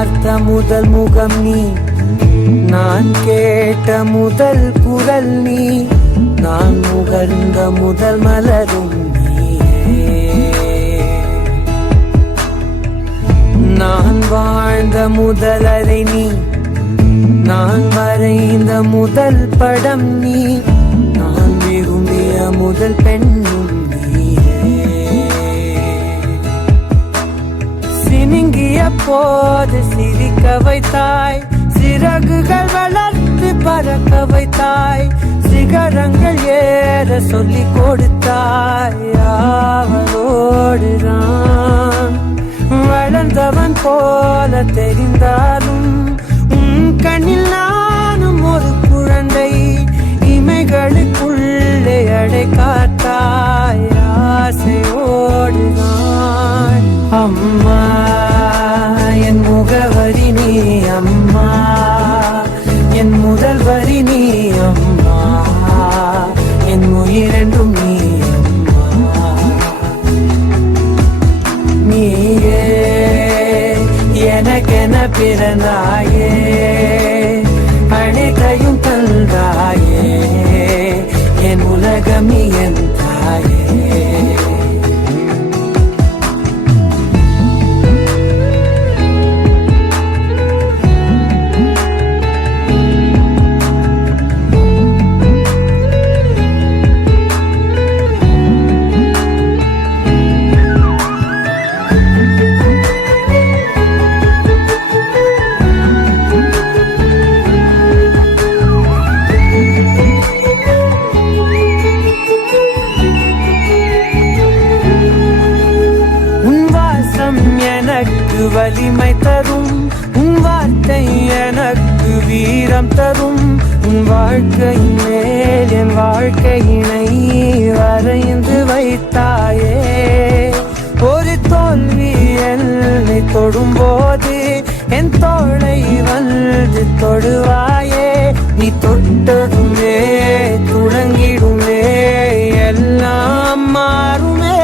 பார்த்த முதல் முகம் நீ, நான் கேட்ட முதல் குரல் நீ, நான் முகர்ந்த முதல் மலரும் நீயே. நான் வாழ்ந்த முதல் அறை நீ, நான் வரைந்த முதல் படம் நீ, நான் விரும்பிய முதல் பெண்ணும் நீயே. சினுங்கிய போது சிரிக்க வைத்தாய், சிறகுகள் வளர்த்து பறக்க வைத்தாய், சிகரங்கள் ஏற சொல்லி கொடுத்தாய். அவளோடுதான் வளர்ந்தவன் போல தெரிந்தாலும் கண்ணில் நானும் ஒரு குழந்தை, இமைகளுக்குள்ளே அடை காத்தாய். ஆசையோடுதான் அம்மா என் முகவரி நீ, அம்மா என் முதல் வரி நீ, அம்மா என் உயிரென்றும் நீ, அம்மா நீயே எனக்கென பிறந்தாயே, அனைத்தையும் தந்தாயே, என் உலகம் நீ என் தாயே. வலிமை தரும் உன் வார்த்தை எனக்கு வீரம் தரும், உன் வாழ்க்கை மேல் என் வாழ்க்கையினை வரைந்து வைத்தாயே. ஒரு தோல்வி என்னை தொடும்போது என் தோளை வந்து தொடுவாயே. நீ தொட்டதுமே துளங்கிடுமே எல்லாம் மாறுமே.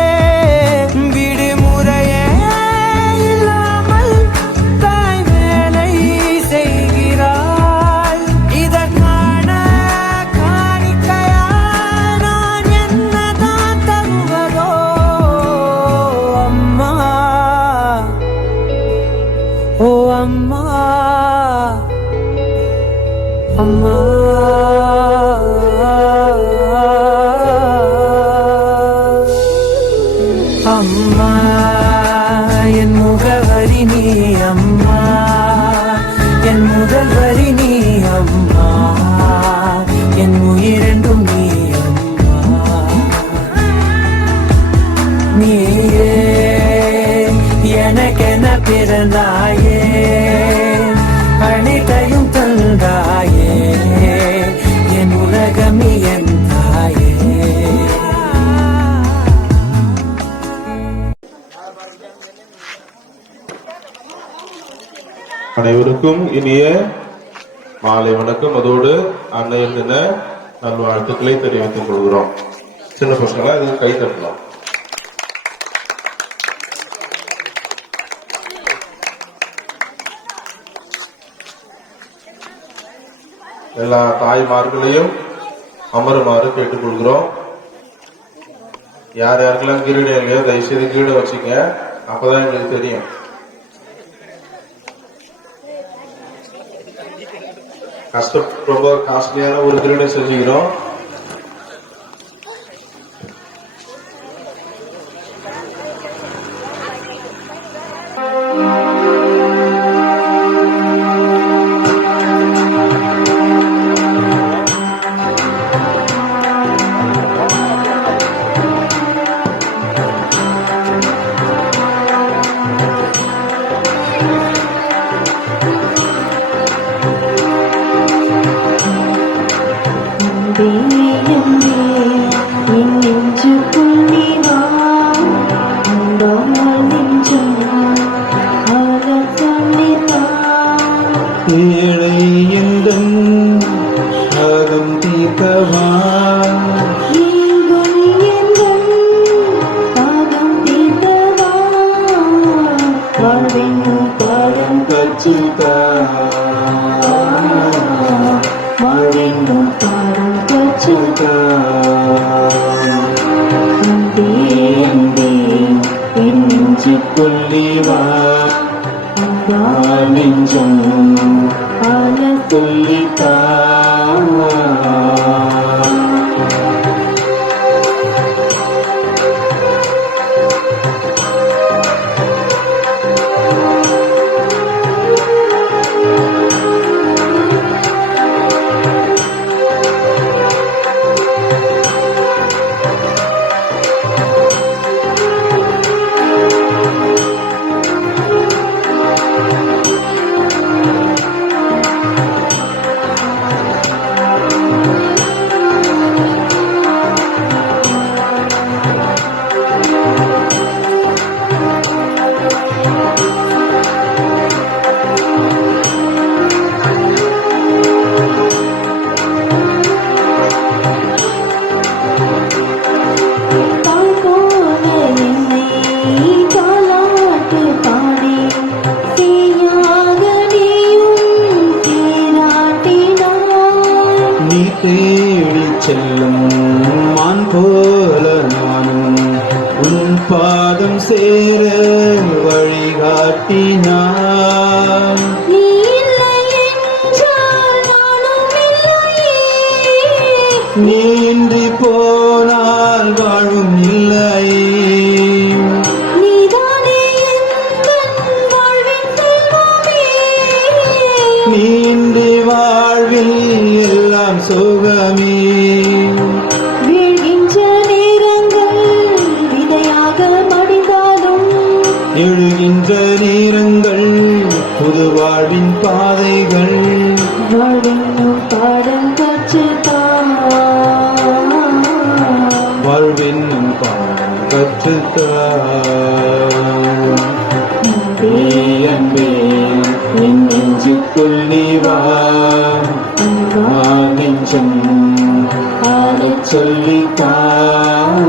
அம்மா அம்மா அம்மா என் முகவரி நீ, அம்மா என் முதல் வரி நீ, அம்மா என் உயிரென்றும் நீ, அம்மா நீயே எனக்கென பிறந்தாயே, அனைத்தையும் தந்தாயே, என் உலகம் நீ என் தாயே. அனைவருக்கும் இனிய மாலை வணக்கம். அதோடு அன்னையின் தின நல்வாழ்த்துக்களை தெரிவித்துக் கொள்கிறோம். சின்ன பசங்களா இது கை தட்டலாம். எல்லா தாய்மார்களையும் அமருமாறு கேட்டுக்கொள்கிறோம். யார் யாருக்கெல்லாம் கீழே இல்லையோ தயவுசெய்து கீழே வச்சுக்க, அப்பதான் எங்களுக்கு தெரியும். ரொம்ப காஸ்ட்லியான ஒரு கிரீடை செஞ்சுக்கிறோம். பாதம் சேர வழிகாட்டினார். நீ இல்லை என்றால் நானும் இல்லையே. நீ இன்றி போனால் வாழும் இல்லையே. நீதானே எந்தன் வாழ்வின் செல்வமே. நீ இன்றி வாழ்வில் எல்லாம் சோகமே. வீழ்கின்ற நேரங்கள் விதையாக மடிந்தாலும் எழுகின்ற நேரங்கள் புது வாழ்வின் பாதைகள். வாழ்வென்னும் பாடம் கற்றுத்தான். வாழ்வென்னும் பாடம் கற்றுத்தான். அன்பே, அன்பே என் நெஞ்சுக்குள் நீ வா. அன்பா, நெஞ்சம் ஆடச் சொல்லித்தான்.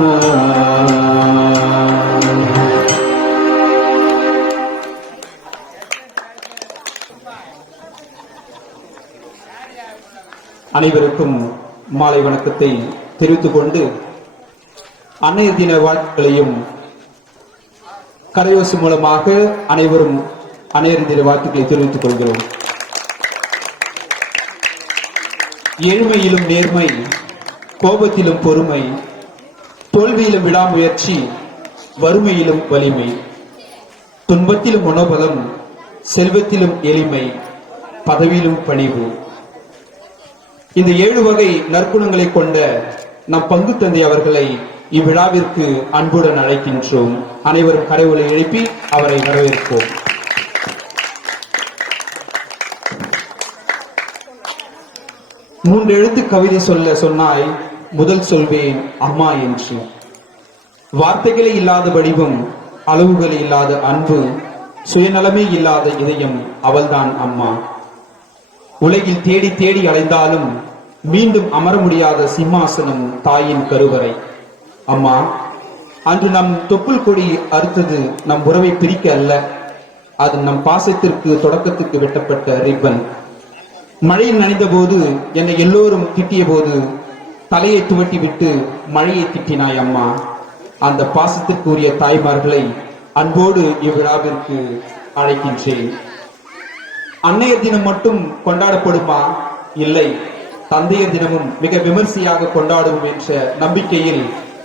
அனைவருக்கும் மாலை வணக்கத்தை தெரிவித்துக் கொண்டு அன்னையர் தின வாழ்த்துக்களையும் கரையோசு மூலமாக அனைவரும் அன்னையர் தின வாழ்த்துக்களை தெரிவித்துக் கொள்கிறோம். ஏழ்மையிலும் நேர்மை, கோபத்திலும் பொறுமை, தோல்வியிலும் விடாமுயற்சி, வறுமையிலும் வலிமை, துன்பத்திலும் மனோபலம், செல்வத்திலும் எளிமை, பதவியிலும் பணிவு. இந்த 7 வகை நற்குணங்களை கொண்ட நம் பங்கு தந்தை அவர்களை இவ்விழாவிற்கு அன்புடன் அழைக்கின்றோம். அனைவரும் கடவுளை எழுப்பி அவரை வரவேற்போம். மூன்று எழுத்து கவிதை சொல்ல சொன்னாய், முதல் சொல்வேன் அம்மா என்று. வார்த்தைகளே இல்லாத வடிவம், அளவுகள் இல்லாத அன்பு, சுயநலமே இல்லாத இதயம் அவள்தான் அம்மா. உலகில் தேடி தேடி அலைந்தாலும் மீண்டும் அமர முடியாத சிம்மாசனம் தாயின் கருவறை. அம்மா, அன்று நம் தொப்புள் கொடி அறுத்தது நம் உறவை பிரிக்க அல்ல, அது நம் பாசத்திற்கு தொடக்கத்துக்கு வெட்டப்பட்ட ரிப்பன். மழையில் நனைந்த போது என்னை எல்லோரும் திட்டிய போது தலையை துவட்டி விட்டு மழையை திட்டினாய் அம்மா. அந்த பாசத்திற்கு உரிய தாய்மார்களை அன்போடு இவ்விழாவிற்கு அழைக்கின்றேன். அன்னையர் தினம் மட்டும் கொண்டாடப்படுமா? இல்லை, தந்தையர் தினமும் மிக விமர்சையாக கொண்டாடுவோம் என்ற நம்பிக்கையில்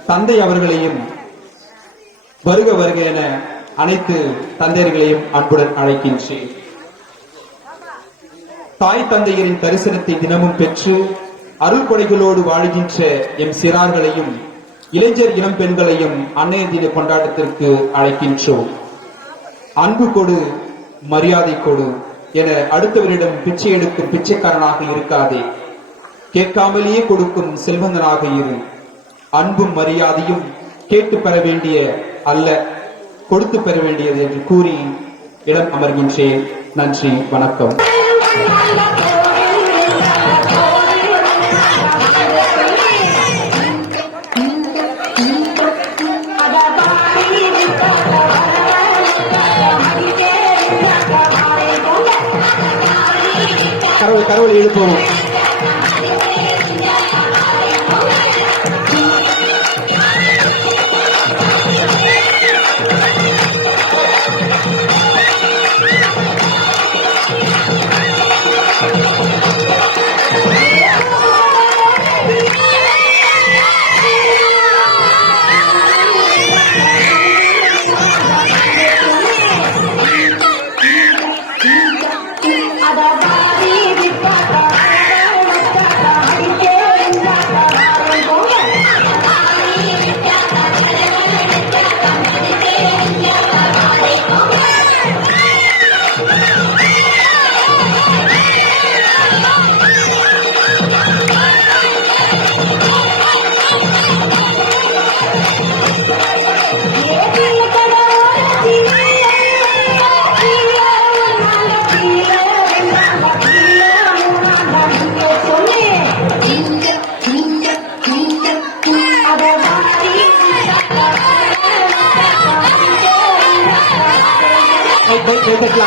தந்தை அவர்களையும் வருக வருக என அனைத்து தந்தையர்களையும் அன்புடன் அழைக்கின்றேன். தாய் தந்தையரின் தரிசனத்தை தினமும் பெற்று அருள் கொடைகளோடு வாழ்கின்ற எம் சிறார்களையும் இளைஞர் இளம் பெண்களையும் அன்னையர் தின கொண்டாட்டத்திற்கு அழைக்கின்றோம். அன்பு கொடு, மரியாதை கொடு என அடுத்தவரிடம் பிச்சை எடுக்கும் பிச்சைக்காரனாக இருக்காதே, கேட்காமலேயே கொடுக்கும் செல்வந்தனாக இரு. அன்பும் மரியாதையும் கேட்டு பெற வேண்டிய அல்ல, கொடுத்து பெற வேண்டியது என்று கூறி இடம் அமர்கின்றேன். நன்றி, வணக்கம். கரவொலி எழுப்பவும்.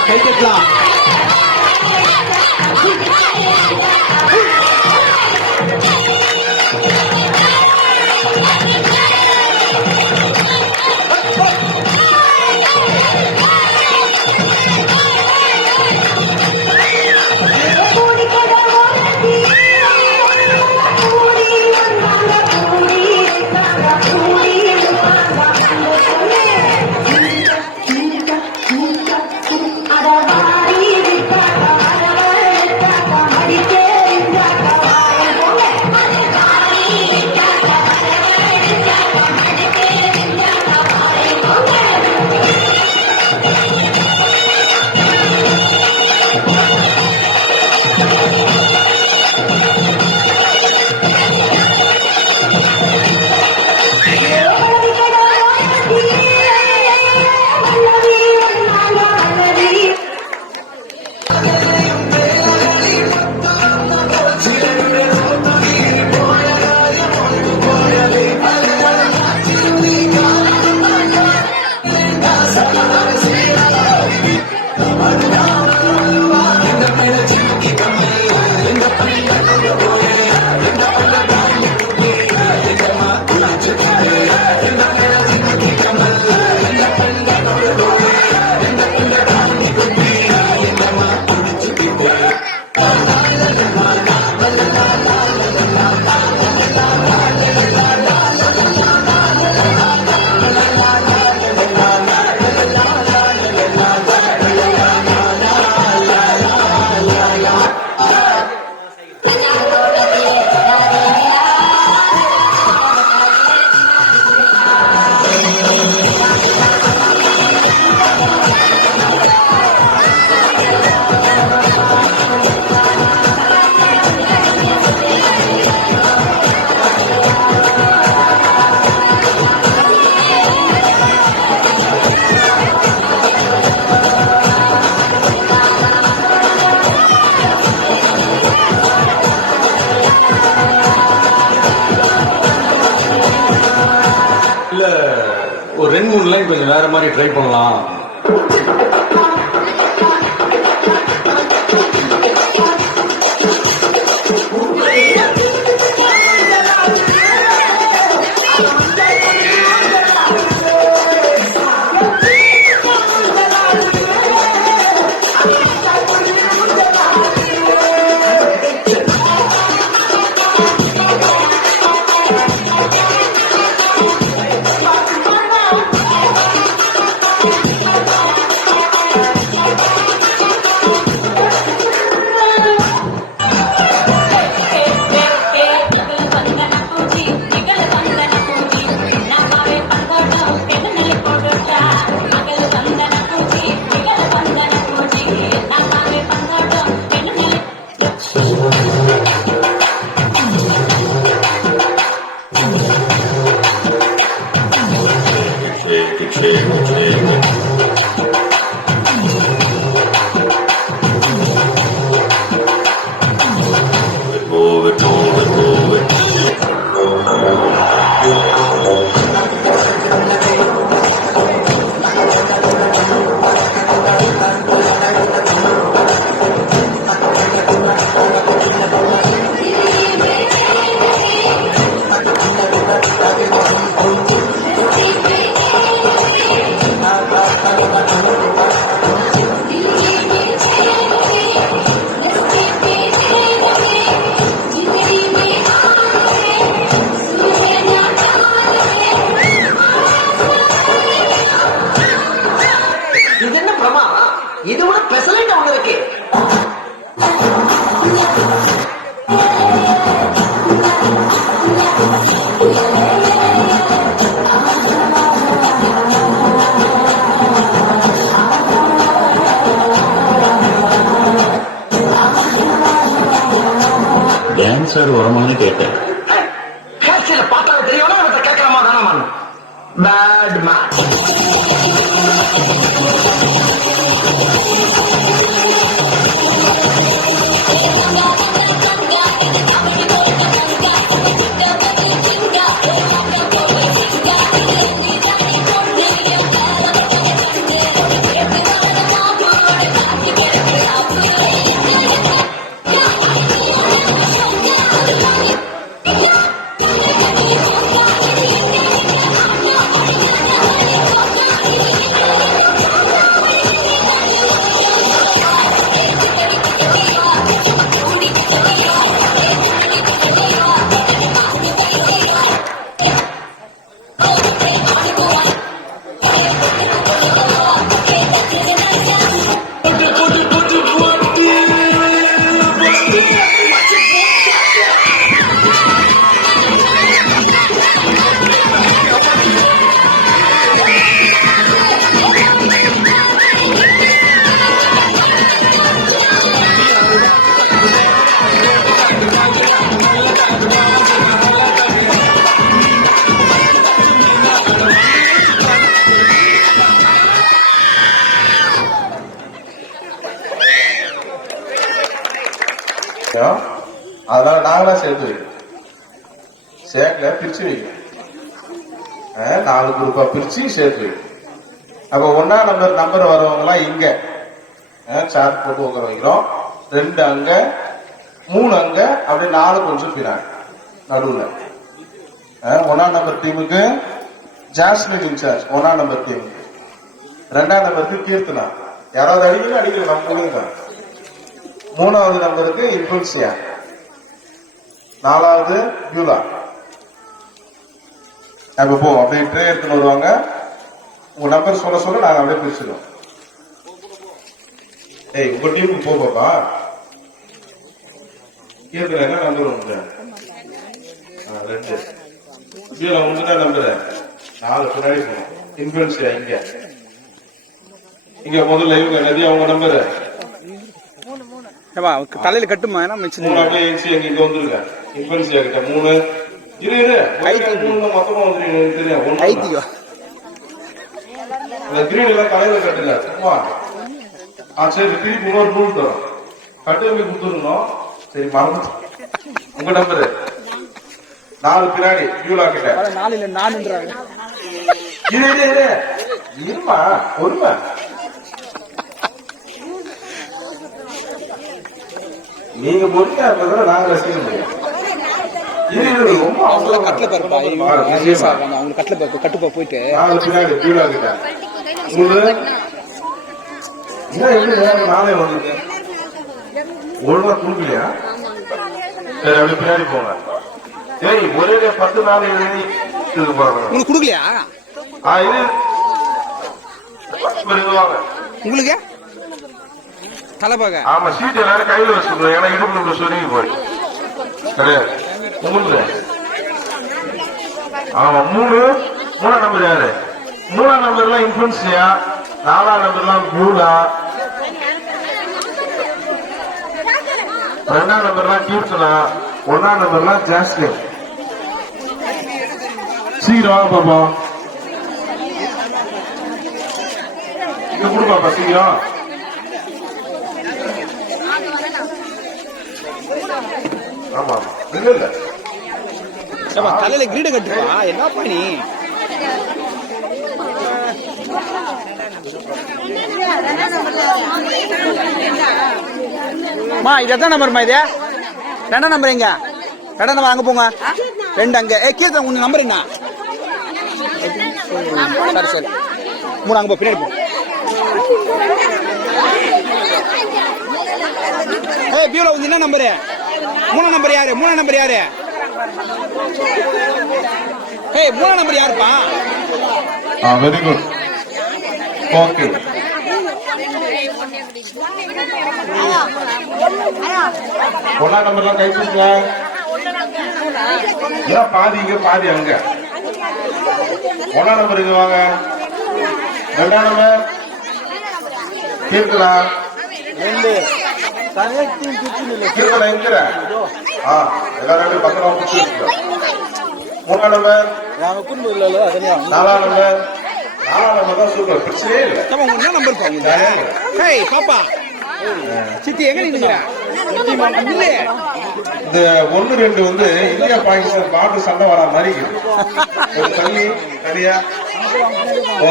கை தட்டலாம். இல்ல ஒரு 2-3 லைன் கொஞ்சம் வேற மாதிரி ட்ரை பண்ணலாம். டான்சர் வரமான்னு கேட்டேன். பார்த்தா தெரியும் கேட்கலாமா தானே பேட் மேட்ச். அதனால நாங்களா சேர்த்து வைக்கிறோம். சேர்க்கல பிரிச்சு வைக்கிறோம். 4 குரூப்பா பிரிச்சு சேர்த்து வைக்கிறோம். அப்ப 1ஆம் நம்பர் வரவங்க எல்லாம் இங்க சார்ட் போட்டு உட்கார வைக்கிறோம். 2 அங்க, 3 அங்க, அப்படி 4 கொஞ்சம் பின்னாடி நடுவுல. 1ஆம் நம்பர் டீமுக்கு ஜாஸ்மின் இன்சார்ஜ் 1ஆம் நம்பர் டீமுக்கு. 2ஆம் நம்பருக்கு கீர்த்தனா. யாராவது அடிக்கல நம்ம கொடுங்க. 3ஆவது நம்பருக்கு இன்ஃபுல்சியா. 4வது பியூலா. அப்ப போ அப்படியே ட்ரே எடுத்துன்னு வருவாங்க. உங்க நம்பர் சொல்ல நாங்க அப்படியே பிரிச்சிடுவோம். உங்க டீமுக்கு போப்பா. கீர்த்தனா என்ன நம்பர் உண்டு? 2. பியூலா உங்க நம்பர் 4 பின்னாடி போகணும். இன்ஃபுல்சியா இங்க முதல்ல இவங்க நதி அவங்க நம்பர் தலையில கட்டுமா? இங்க வந்துருங்க. இன்ஃபுல்சியா கிட்ட 3 மொத்தமா வந்துருங்க. கிரீன் எல்லாம் தலையில கட்டுங்க. சும்மா சரி திருப்பி இன்னொரு ரூல் தரும். கட்டு கொடுத்துருந்தோம். சரி மறந்து உங்க நம்பரு 4 பின்னாடி பியூலா கிட்ட 4 இல்ல 4 இருமா பொறுமை. நீங்க பொறுமையா இருப்பதை நாங்க ரசிக்க முடியும். ரொம்ப போயிட்டு பின்னாடி கீழாக்கிட்ட நாளே வந்து ஒழுங்கா கொடுக்கலையா? சரி அப்படி பின்னாடி போங்க. ஏய் ஒரே 10 நாள் எழுதி உங்களுக்கு கொடுக்கலையா? உங்களுக்கு தலைப்பாக ஆமா சீட் எல்லாரும் கையில வச்சுக்கணும். ஏன்னா இடுப்பு சொல்லி போய் கிடையாது. ஆமா மூணாம் நம்பர் யாரு? 3ஆம் நம்பர்லாம் இன்ஃபுளுன்சியா, 4ஆம் நம்பர்லாம் பியூலா, 2ஆம் நம்பர்லாம் கீர்த்தனா, 1ஆம் நம்பர்லாம் ஜாஸ்மின். சீக்கிரம் வாங்க பாப்பா. இங்க கொடு பாப்பா சீக்கிரம். ஆமா இல்ல தலையில கிரீட கட்டுப்பா. என்னப்பா நீ இதான் நம்பர்மா? இது 2ஆம் நம்பர் எங்க? 2ஆம் நம்பர் அங்க போங்க. 2 அங்க. கீர்த்தன் உங்க நம்பர் என்ன? சரி சரி 3 அங்க போ. பின்னாடி போ. பியூலா உங்க என்ன நம்பரு? 3ஆம் நம்பர் யாரு? 3ஆம் நம்பர் யாரு? 3ஆம் நம்பர் யாருப்பா? Very good. ஓகே 1ஆம் நம்பர்லாம் கை தூக்குங்க. பாதி இங்க பாதி அங்க. 1ஆம் நம்பர் இங்க வாங்க. 2ஆம் நம்பர் கீர்த்தனா. கீர்த்தனா எங்கிற? எல்லாரும் பத்திரமா பிடிச்சிருக்கோம். 3ஆம் நம்பர், 4ஆம் நம்பர். 4ஆம் நம்பர் தான் சூப்பர். பிரச்சனையே இல்லை. என்ன நம்பர் பாப்பா? சித்தி எங்க நின்னுங்கற? இந்த 1 2 வந்து இந்தியா பாகிஸ்தான் பார்டர் சண்டை வரா மாதிரி தள்ளி தனியா.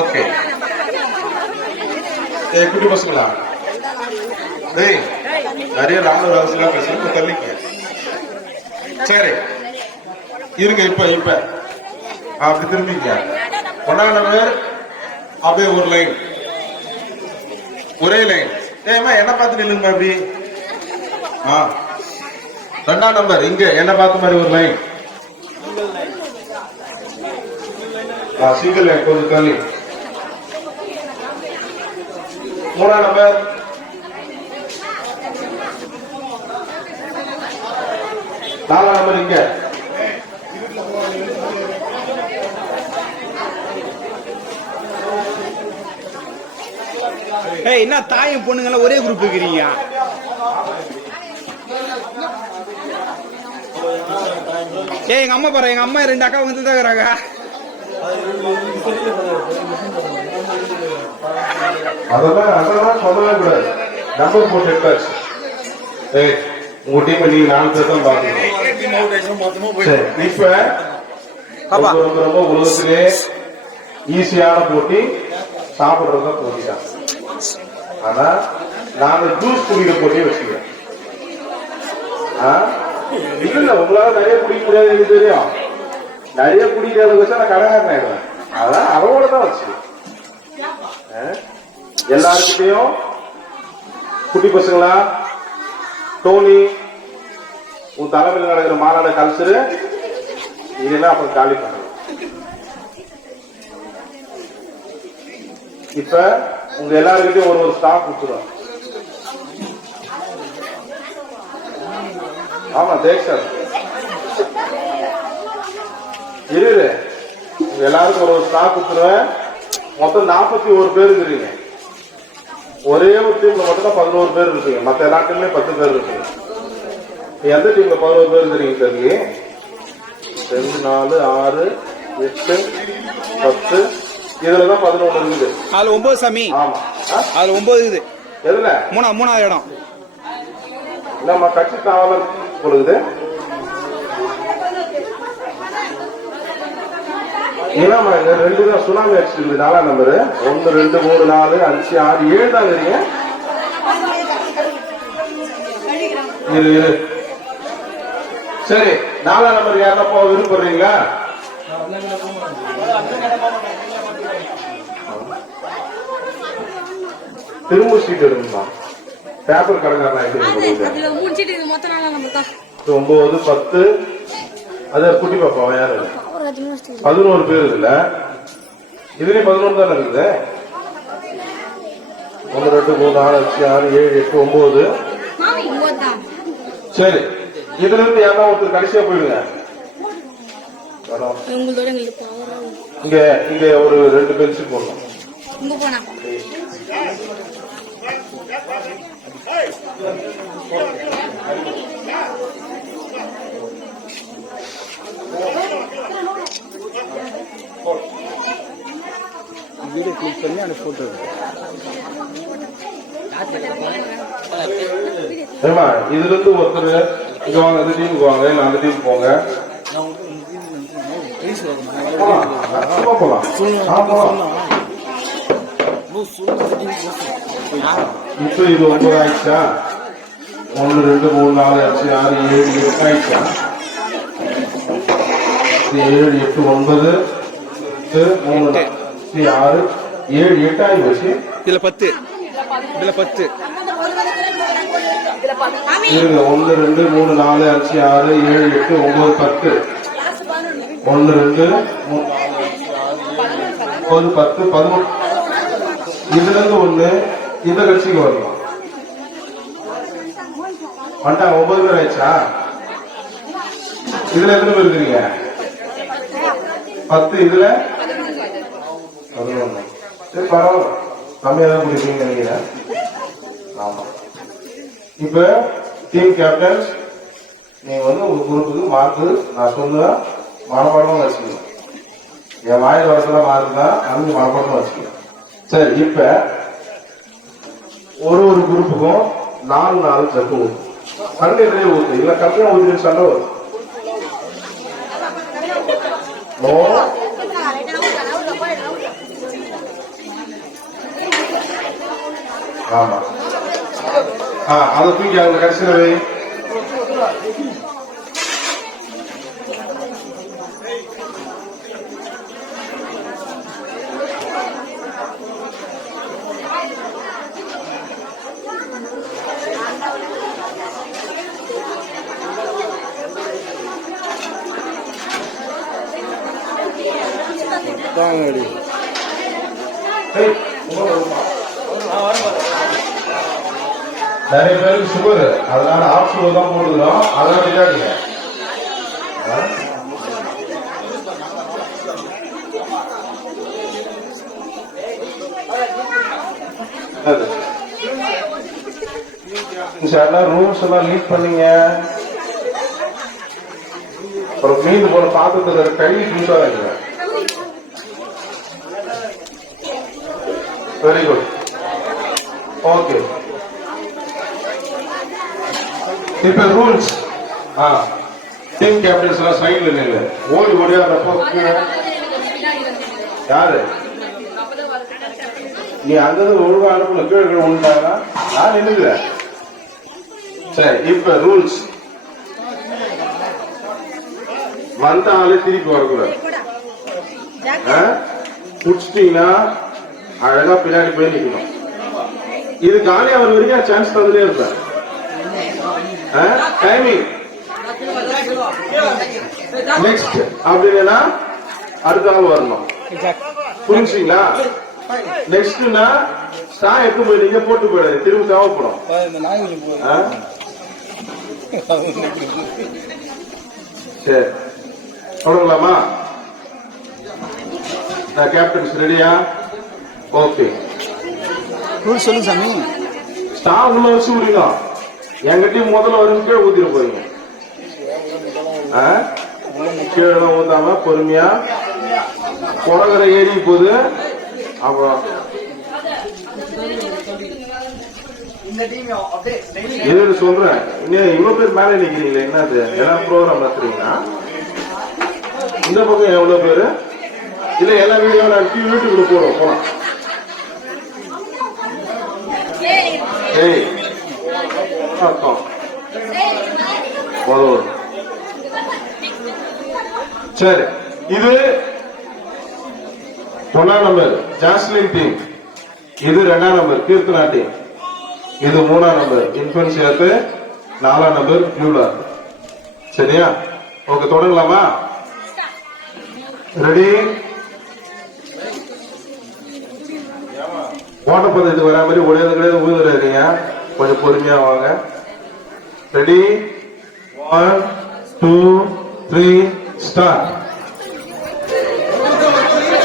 ஓகே குட்டி பசங்களா, டேய் நிறைய ராணுவ அவசியம் பேசுங்க, தள்ளிக்க. சரி இருங்க. இப்ப அப்படி திரும்பிங்க. 1ஆம் நம்பர் அப்படியே ஒரு லைன், ஒரே லைன். ஏமா என்ன பார்த்து நில்லுங்க அப்படி. 2ஆம் நம்பர் இங்க என்ன பார்த்த மாதிரி ஒரு லைன். சிங்கிள் லைன் கொஞ்சம் தள்ளி. 3ஆம் நம்பர், 4ஆம் நம்பர் இங்க. என்ன தாயும் பொண்ணுங்கள ஒரே குரூப் இருக்கிறீங்க? எங்க அம்மா பாரு, எங்க அம்மா 2 அக்கா வந்து தான் இருக்கிறாங்க. அதெல்லாம் சொல்லவே கூடாது. நம்பர் போட்டு எடுத்தாச்சு. உங்க டீம் நீங்க 4 பேர் தான் பாக்கணும். இப்ப ரொம்ப உலகத்திலே ஈஸியான போட்டி சாப்பிடுறதுதான் போட்டி தான். ஆனா நாங்க ஜூஸ் குடிக்கிற போட்டியை வச்சுக்கிறோம். இல்ல உங்களால நிறைய குடிக்க முடியாது எனக்கு தெரியும். நிறைய குடிக்கிறத வச்சா நான் கடைக்காரன் ஆயிடுவேன். அதான் அளவோட தான் வச்சு எல்லாருக்கிட்டையும் குட்டி பசங்களா, டோனி உன் தலைமையில் நடக்கிற மாநாட கல்ச்சரு இதெல்லாம் அப்புறம் காலி பண்ணணும். இப்ப உங்க எல்லாருக்கிட்டையும் ஒரு ஸ்டாஃப் கொடுத்துருவோம். ஆமா தேக் சார் இரு. உங்க எல்லாருக்கும் ஒரு ஸ்டாஃப் கொடுத்துருவேன். மொத்தம் 41 பேர் இருக்கிறீங்க. ஒரே ஒரு டீம்ல மட்டும் தான் 11 பேர் இருக்கீங்க. மத்த எல்லா டீம்லயும் 10 பேர் இருக்கீங்க. எந்த டீம்ல 11 பேர் இருக்கிறீங்க தெரியுங்க? 2 4 6 8 10 இதுலதான் 11 இருக்குது. அதுல 9 சாமி. ஆமா அதுல 9 இருக்குது. எதுல? மூணாவது இடம். நம்ம கட்சி தாவலர் பொழுது ஏன்னாமா இந்த 2 தான் சுனாமி அடிச்சிருக்கு. 4ஆம் நம்பரு 1 2 3 4 5 6 7 தான் இருக்கீங்க. இரு சரி 4ஆம் நம்பர் யாரா போக விருப்பப்படுறீங்களா? திரும்ப சீட் எடுங்கம்மா. பேப்பர் கடைக்காரன் 9 10 அது குட்டி பாப்பா யாரு 11 பேர் இருக்குல்ல. இதுலயே 11 தானே இருக்குது. 1 2 3 4 5 6 7 8 9. சரி இதுல இருந்து யாரா ஒருத்தர் கடைசியா போயிடுங்க. இங்க இங்க ஒரு 2 பென்சில் போடணும். வீடியோ கிளிக் பண்ணி அந்த போட்டோ ஏமா இதுல இருந்து ஒருத்தர் இங்க வாங்க, இந்த டீமுக்கு வாங்க, இல்ல அந்த டீமுக்கு போங்க. போலாம் இப்ப இது 9 ஆயிடுச்சா? 1 2 3 4 5 6 7 8 ஆயிடுச்சா? 7 8 9 3 6 7 8 ஆகி போச்சு. இதுல 10 இருங்க 1 2 3 4 5 6 7 8 9 10 1 2 3 9 10 11. இதுல இருந்து 1 இந்த கட்சிக்கு வரணும். வந்துட்டாங்க 9 பேர் ஆயிடுச்சா? இதுல எத்தனை பேர் இருக்கிறீங்க? 10 இதுல 11. சரி பரவாயில்ல, கம்மியா தான் குடிப்பீங்கன்னு நினைக்கிறேன். ஆமா இப்ப டீம் கேப்டன்ஸ் நீங்க வந்து உங்க குரூப்புக்கு மார்க்கு நான் சொன்னா மனப்பாடமா வச்சுக்கணும். என் வாயில் வரத்துல மார்க் தான் அது மனப்பாடமா வச்சுக்கணும். சரி இப்ப ஒரு குரூப்புக்கும் 4 ஜக்கு ஊத்து. கண்ணீரே ஊத்து, இல்ல கம்மியா ஊத்துன்னு சண்டை வரும். ஆமா அதை தூக்கி அவங்க கடைசியில வை. நிறைய பேருக்கு சுகர், அதனால ஆஃப் சுகர் தான் போடுறோம். அதெல்லாம் விளையாடுங்க. ரூல்ஸ் எல்லாம் லீட் பண்ணீங்க. அப்புறம் மீன் போன பாத்திரத்துல கை ஜூஸா வைங்க. Very good, okay. இப்ப ரூல்ஸ் டீம் கேப்டன்ஸ் எல்லாம் சைட்ல நில்லு. ஓடி ஓடியாடுறப்போ யாரு நீ அந்த ஒழுங்கா அனுப்பல கீழே ஒன்றாங்க. நான் நின்னுக்கிறேன். சரி இப்ப ரூல்ஸ் வந்த ஆளே திருப்பி வரக்கூடாது. குடிச்சிட்டீங்கன்னா அழகா பின்னாடி போய் நிக்கணும். இது காலியா வர வரைக்கும் சான்ஸ் தந்துட்டே இருப்பேன். டைமிங் நெக்ஸ்ட் அப்படின்னா அடுத்த ஆள் வரணும். புரிஞ்சுங்களா? நெக்ஸ்ட்னா ஸ்டா எடுத்து போய் நீங்க போட்டு போயிடாது, திரும்ப தேவைப்படும். சரி தொடங்கலாமா? நான் கேப்டன்ஸ் ரெடியா? ஓகே. ரூல் சொல்லுங்க சாமி. ஸ்டா உள்ள வச்சு விடுங்க. எங்க டீம் முதல்ல வரும் கீழே ஊத்திட போறீங்க. கீழே ஊத்தாம பொறுமையா குடகர ஏறி போகுது. அப்புறம் எது சொல்றேன், இவ்வளவு பேர் மேல நிக்கிறீங்களே என்னது? எல்லாம் ப்ரோக்ராம் நடத்துறீங்கன்னா இந்த பக்கம் எவ்வளவு பேரு? இல்ல எல்லா வீடியோ நான் யூடியூப்ல போடுவோம் போலாம். ஏய் அர்த்தம் போதும். சரி, இது 1ஆம் நம்பர் ஜாஸ்லின் டீம், இது 2ஆம் நம்பர் கீர்த்தனா டீம், இது 3ஆம் நம்பர் இன்ஃபன்சியாத்து, 4ஆம் நம்பர் பியூலா. சரியா? ஓகே, தொடங்கலாமா? ரெடி? ஓட்டப்பந்தயத்துக்கு வரா மாதிரி ஒரேது கிடையாது ஊதுறாருங்க, கொஞ்சம் பொறுமையா வாங்க. ரெடி? 1 2 3 ஸ்டார்ட்.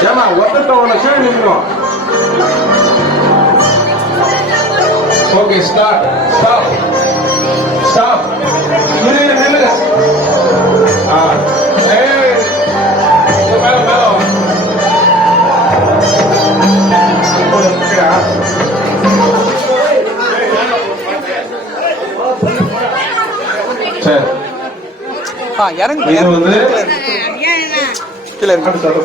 ஏமா ஒருத்தவன கீழே நிற்கணும். Okay, start. Stop stop. நில்லுங்க. மேல மேல சரி. இறங்கு. இது வந்து கீழே இறங்கு.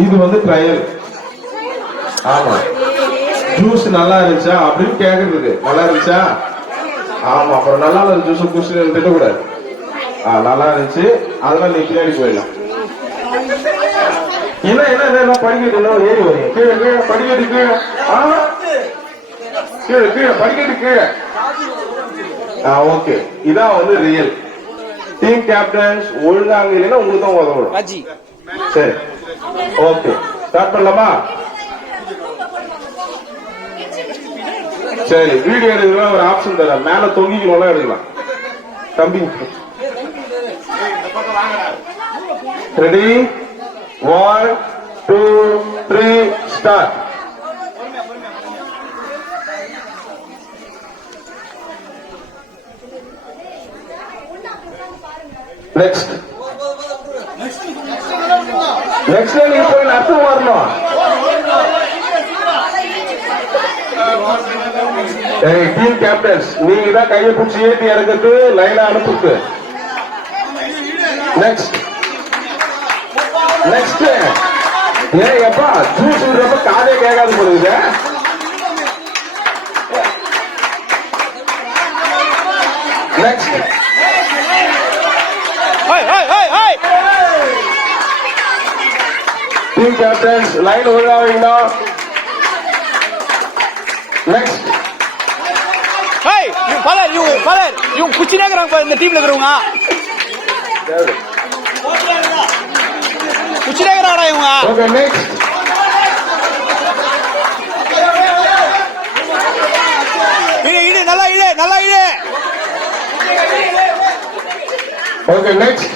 இது வந்து ட்ரையல். ஆமா, ஜூஸ் நல்லா இருந்துச்சா அப்படின்னு கேக்குறதுக்கு. நல்லா இருந்துச்சா? ஆமா. அப்புறம் நல்லா இருந்த ஜூஸ் குடிச்சு திட்டக்கூடாது. நல்லா இருந்துச்சு, அதனால நீ பின்னாடி போயிடலாம். என்ன படிக்கட்டு ஏறி வரீங்க? கீழே கீழே படிக்கட்டு கீழே. கீழே கீழே படிக்கட்டு கீழே. ஓகே, இதான் வந்து ரியல் டீம் கேப்டன்ஸ். ஒழுங்காங்க இல்லைன்னா உங்களுக்கு தான் உதவும். ராஜி. சரி, ஓகே, ஸ்டார்ட் பண்ணலாமா? சரி, வீடியோ எடுக்கலாம் ஒரு ஆப்ஷன் தரேன், மேல தொங்கிக்கலாம் எடுக்கலாம் தம்பி. ரெடி? 1 2 3 ஸ்டார்ட். நெக்ஸ்ட் நீங்க போய் அர்த்தம் வரணும். டீம் கேப்டன்ஸ் நீங்க தான் கையை பிடிச்சி ஏற்றி இறக்கிறது, லைனா அனுப்புது. நெக்ஸ்ட் எப்பா ஜூஸ் விடுறப்ப காதே கேட்காது போடுங்க. நெக்ஸ்ட் டீம் கேப்டன்ஸ் லைன் ஒழுங்காவீங்களா? நெக்ஸ்ட் இவங்க குச்சினே இருக்கிறாங்க இந்த டீம்ல இருக்கிறவங்க. குச்சினே இருக்கிறாடா இவங்க. ஓகே, நெக்ஸ்ட் இடு நல்லா இடு. ஓகே, நெக்ஸ்ட்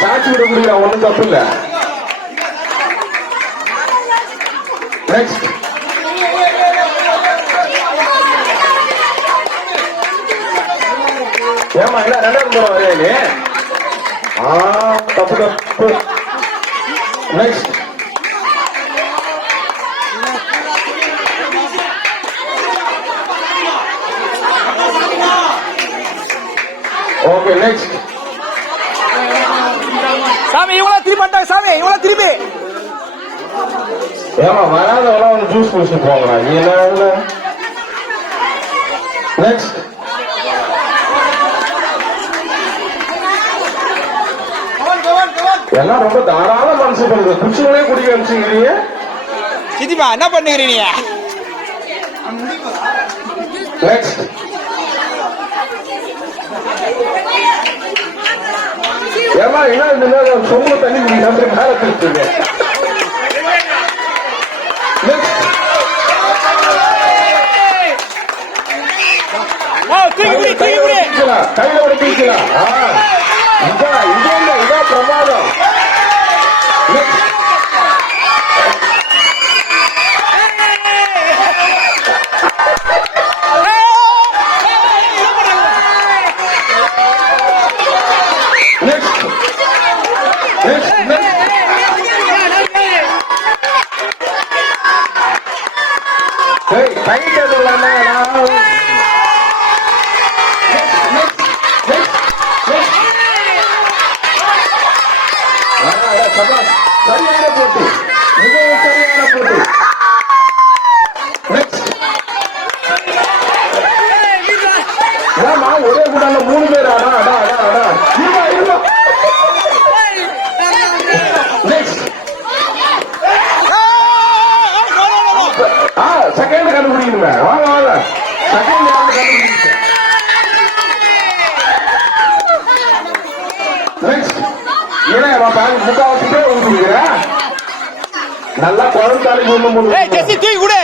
சாட்சி விட முடியல, ஒண்ணும் தப்பு இல்ல. நெக்ஸ்ட் ஏமா என்ன 2வது முறை வரையா நீ? தப்பு. நெக்ஸ்ட் ஓகே, நெக்ஸ்ட் சாமி இவங்கள திருப்பி பண்ணிட்டாங்க. சாமி இவங்கள திருப்பி. ஏமா வராதவெல்லாம் வந்து ஜூஸ் குடிச்சு போங்களா நீ? என்ன? நெக்ஸ்ட் எல்லாம் ரொம்ப தாராள மனசு பண்ணுது. குச்சிகளே குடிக்க அனுப்பிச்சுக்கிறீங்க. சித்திப்பா என்ன பண்ணுகிறீங்க? நெக்ஸ்ட் ஏமா என்ன இந்த சொம்பு தண்ணி குடிக்காம மேல பிடிச்சிருங்க. கையில ஒரு பீக்கலாம். இதான் பிரமாதம். கை கட்டுலாம் ஏன்னா முக்காவாசி பேர் ஊத்துக்கிறேன் நல்லா குழம்பு தலைக்கு ஒண்ணு மூணு தூக்கி கொடு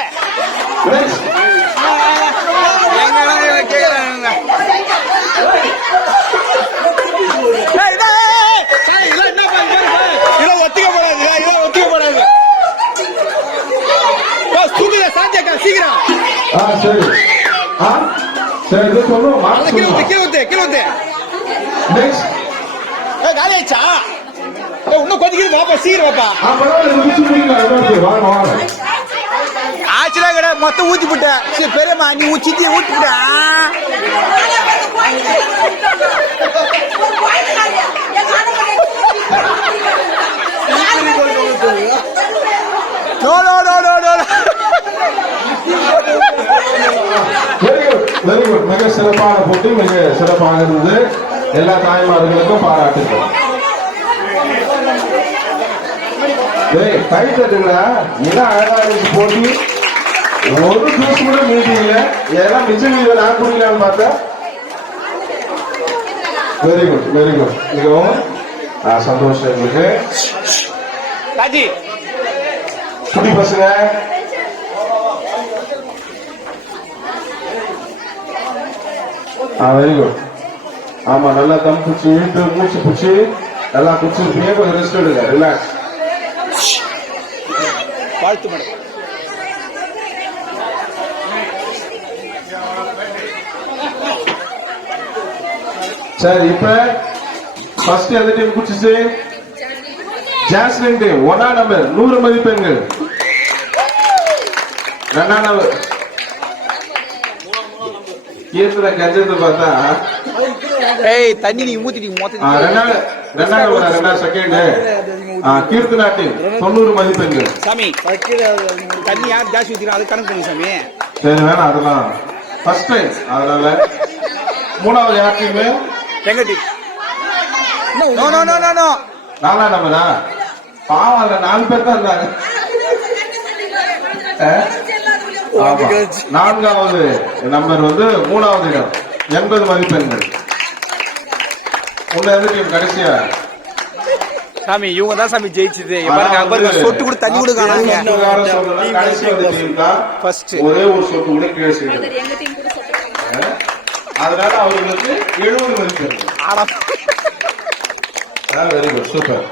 ஒத்துக்க போடாது சீக்கிரம் சரி சரி இது சொல்லுவோம் காலி ஆயிடுச்சா இன்னும் கொஞ்சம் பாப்பா சீக்கிரம் பாப்பா ஆச்சுல கடை மொத்தம் ஊத்தி போட்ட சரி பெரியம்மா நீ சித்தி ஊத்திட்ட வெரி குட் மிக சிறப்பான போட்டி மிக சிறப்பாக இருந்தது எல்லா தாய்மார்களுக்கும் பாராட்டுகள் கை தட்டுங்களா மிக அழகா இருக்கு போட்டி ஒரு ஜூஸ் கூட மீதி இல்லை ஏதாவது மிச்சம் நான் குடிக்கலான்னு பார்த்தேன் வெரி குட் மிகவும் சந்தோஷம் எங்களுக்கு குடி பசங்க வெரி குட் ஆமா நல்லா தம் பிடிச்சி இழுத்து மூச்சு பிடிச்சி நல்லா குடிச்சிருப்பீங்க கொஞ்சம் ரெஸ்ட் எடுங்க ரிலாக்ஸ் வாழ்த்து மேடம் சரி இப்ப ஃபர்ஸ்ட் எந்த டீம் குடிச்சிச்சு ஜாஸ்மின் டீம் 1 நம்பர் 100 மதிப்பெண்கள் 2 நம்பர் கீர்த்தனை கஞ்சத்தை பார்த்தா தண்ணி நீ ஊத்திட்டீங்க மொத்தம் ரெண்டாவது செகண்ட் கீர்த்தனா டீம் 90 மதிப்பெண்கள் சாமி தண்ணி யார் ஜாஸ்தி ஊத்தினா அது கணக்கு பண்ணி சாமி சரி வேணாம் அதெல்லாம் ஃபர்ஸ்ட் டைம் அதனால மூணாவது யார் டீம் எங்க டீம் நோ 4 நம்பரா பாவம் அதுல 4 பேர் தான் இருந்தாங்க நான்காவது நம்பர் வந்து 3வது இடம் 80 மதிப்பெண்கள் உள்ள எந்த டீம் கடைசியா சாமி இவங்க தான் சாமி ஜெயிச்சது சொட்டு கூட தண்ணி கூட ஒரே ஒரு சொட்டு கூட கீழே செய்யறது அதனால அவர்களுக்கு 70 மதிப்பெண்கள் வெரி குட் சூப்பர்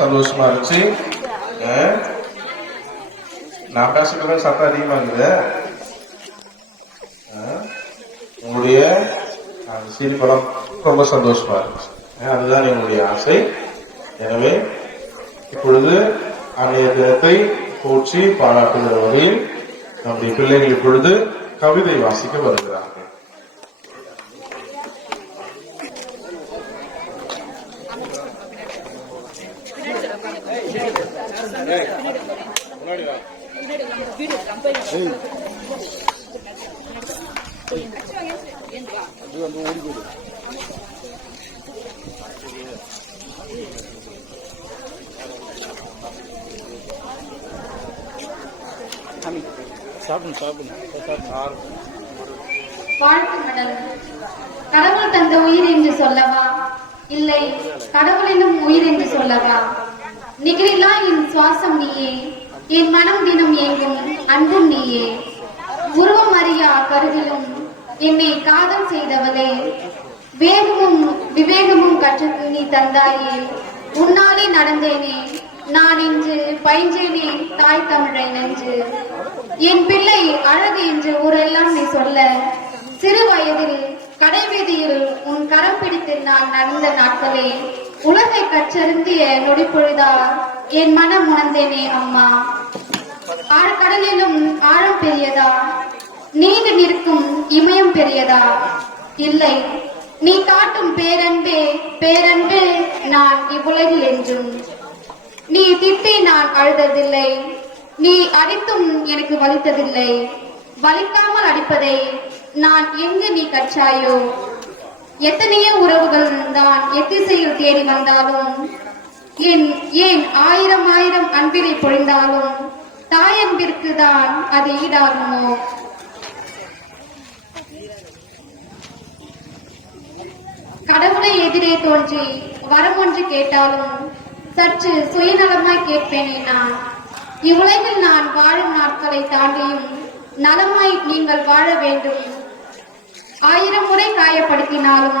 சந்தோஷமா இருந்துச்சு நான் பேசுறது சத்தம் அதிகமா இருக்குது உங்களுடைய சிரிப்படம் ரொம்ப சந்தோஷமா இருந்துச்சு அதுதான் எங்களுடைய ஆசை எனவே இப்பொழுது அன்றைய தினத்தை போற்றி பாராட்டுகிற வகையில் நம்முடைய பிள்ளைகள் இப்பொழுது கவிதை வாசிக்க வருகிறார்கள் வாழ்த்து மடல் கடவுள் தந்த உயிர் என்று சொல்லவா இல்லை கடவுளினும் உயிர் என்று சொல்லவா நிகரில்லா என் சுவாசம் நீயே என் மனம் தினம் ஏங்கும் அன்பும் நீயே உருவம் அறியா கருவிலும் என்னை காதல் செய்தவளே வேகமும் விவேகமும் கற்று நீ தந்தாயே உன்னாலே நடந்தேனே நான் இன்று பயின்றேனே தாய் தமிழை நன்று என் பிள்ளை அழகு என்று ஊரெல்லாம் நீ சொல்ல சிறு வயதில் கடைவீதியில் உன் கரம் பிடித்து நான் நடந்த நாட்களே உலகை கற்றறிந்திய நொடிப்பொழுதா என் மனம் உணர்ந்தேனே அம்மா ஆழ்கடலிலும் ஆழம் பெரியதா நீண்டு நிற்கும் இமயம் பெரியதா இல்லை நீ காட்டும் பேரன்பே பேரன்பே நான் இவ்வுலகில் என்றும் நீ திட்டி நான் அழுததில்லை நீ அடித்தும் எனக்கு வலித்ததில்லை வலிக்காமல் அடிப்பதை நான் எங்கு நீ கற்றாயோ எத்தனையோ உறவுகள் தான் எத்திசையில் தேடி வந்தாலும் ஏன் ஆயிரம் ஆயிரம் அன்பினை பொழிந்தாலும் தாயன்பிற்கு தான் அது ஈடாகுமோ கடவுளை எதிரே தோன்றி வரம் ஒன்று கேட்டாலும் சற்று சுயநலமாய் கேட்பேனே நான். இவ்வுலகில் நான் வாழும் நாட்களை தாண்டியும் நலமாய் நீங்கள் வாழ வேண்டும். 1000 முறை காயப்படுத்தினாலும்,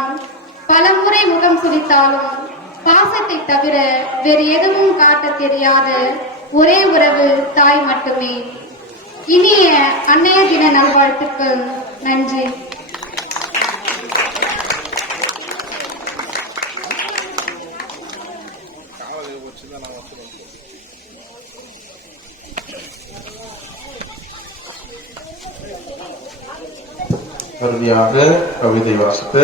பல முறை முகம் சுளித்தாலும், பாசத்தை தவிர வேறு எதுவும் காட்ட தெரியாத ஒரே உறவு தாய் மட்டுமே. இனிய அன்னைய தின நல்வாழ்த்துக்கள். நன்றி. அருமையாக கவிதை வாசித்து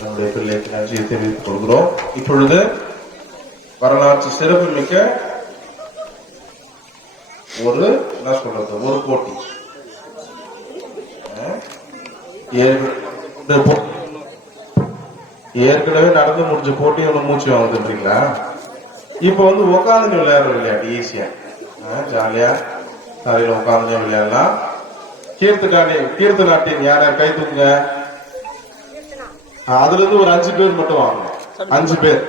நம்முடைய பிள்ளைக்கு நன்றியை தெரிவித்துக் கொள்கிறோம். இப்பொழுது வரலாற்று சிறப்பு மிக்க ஒரு போட்டி. ஏற்கனவே நடந்து முடிஞ்ச போட்டி ஒண்ணு மூச்சு வாங்குறீங்களா? இப்ப வந்து உட்காந்து விளையாடுற விளையாட்டு ஈஸியா ஜாலியா தரையில உட்காந்து விளையாடலாம். கீர்த்து நாட்டியம் யார் யார் கை தூக்குங்க. அதுல இருந்து ஒரு 5 பேர் மட்டும் வாங்க. 5 பேர்.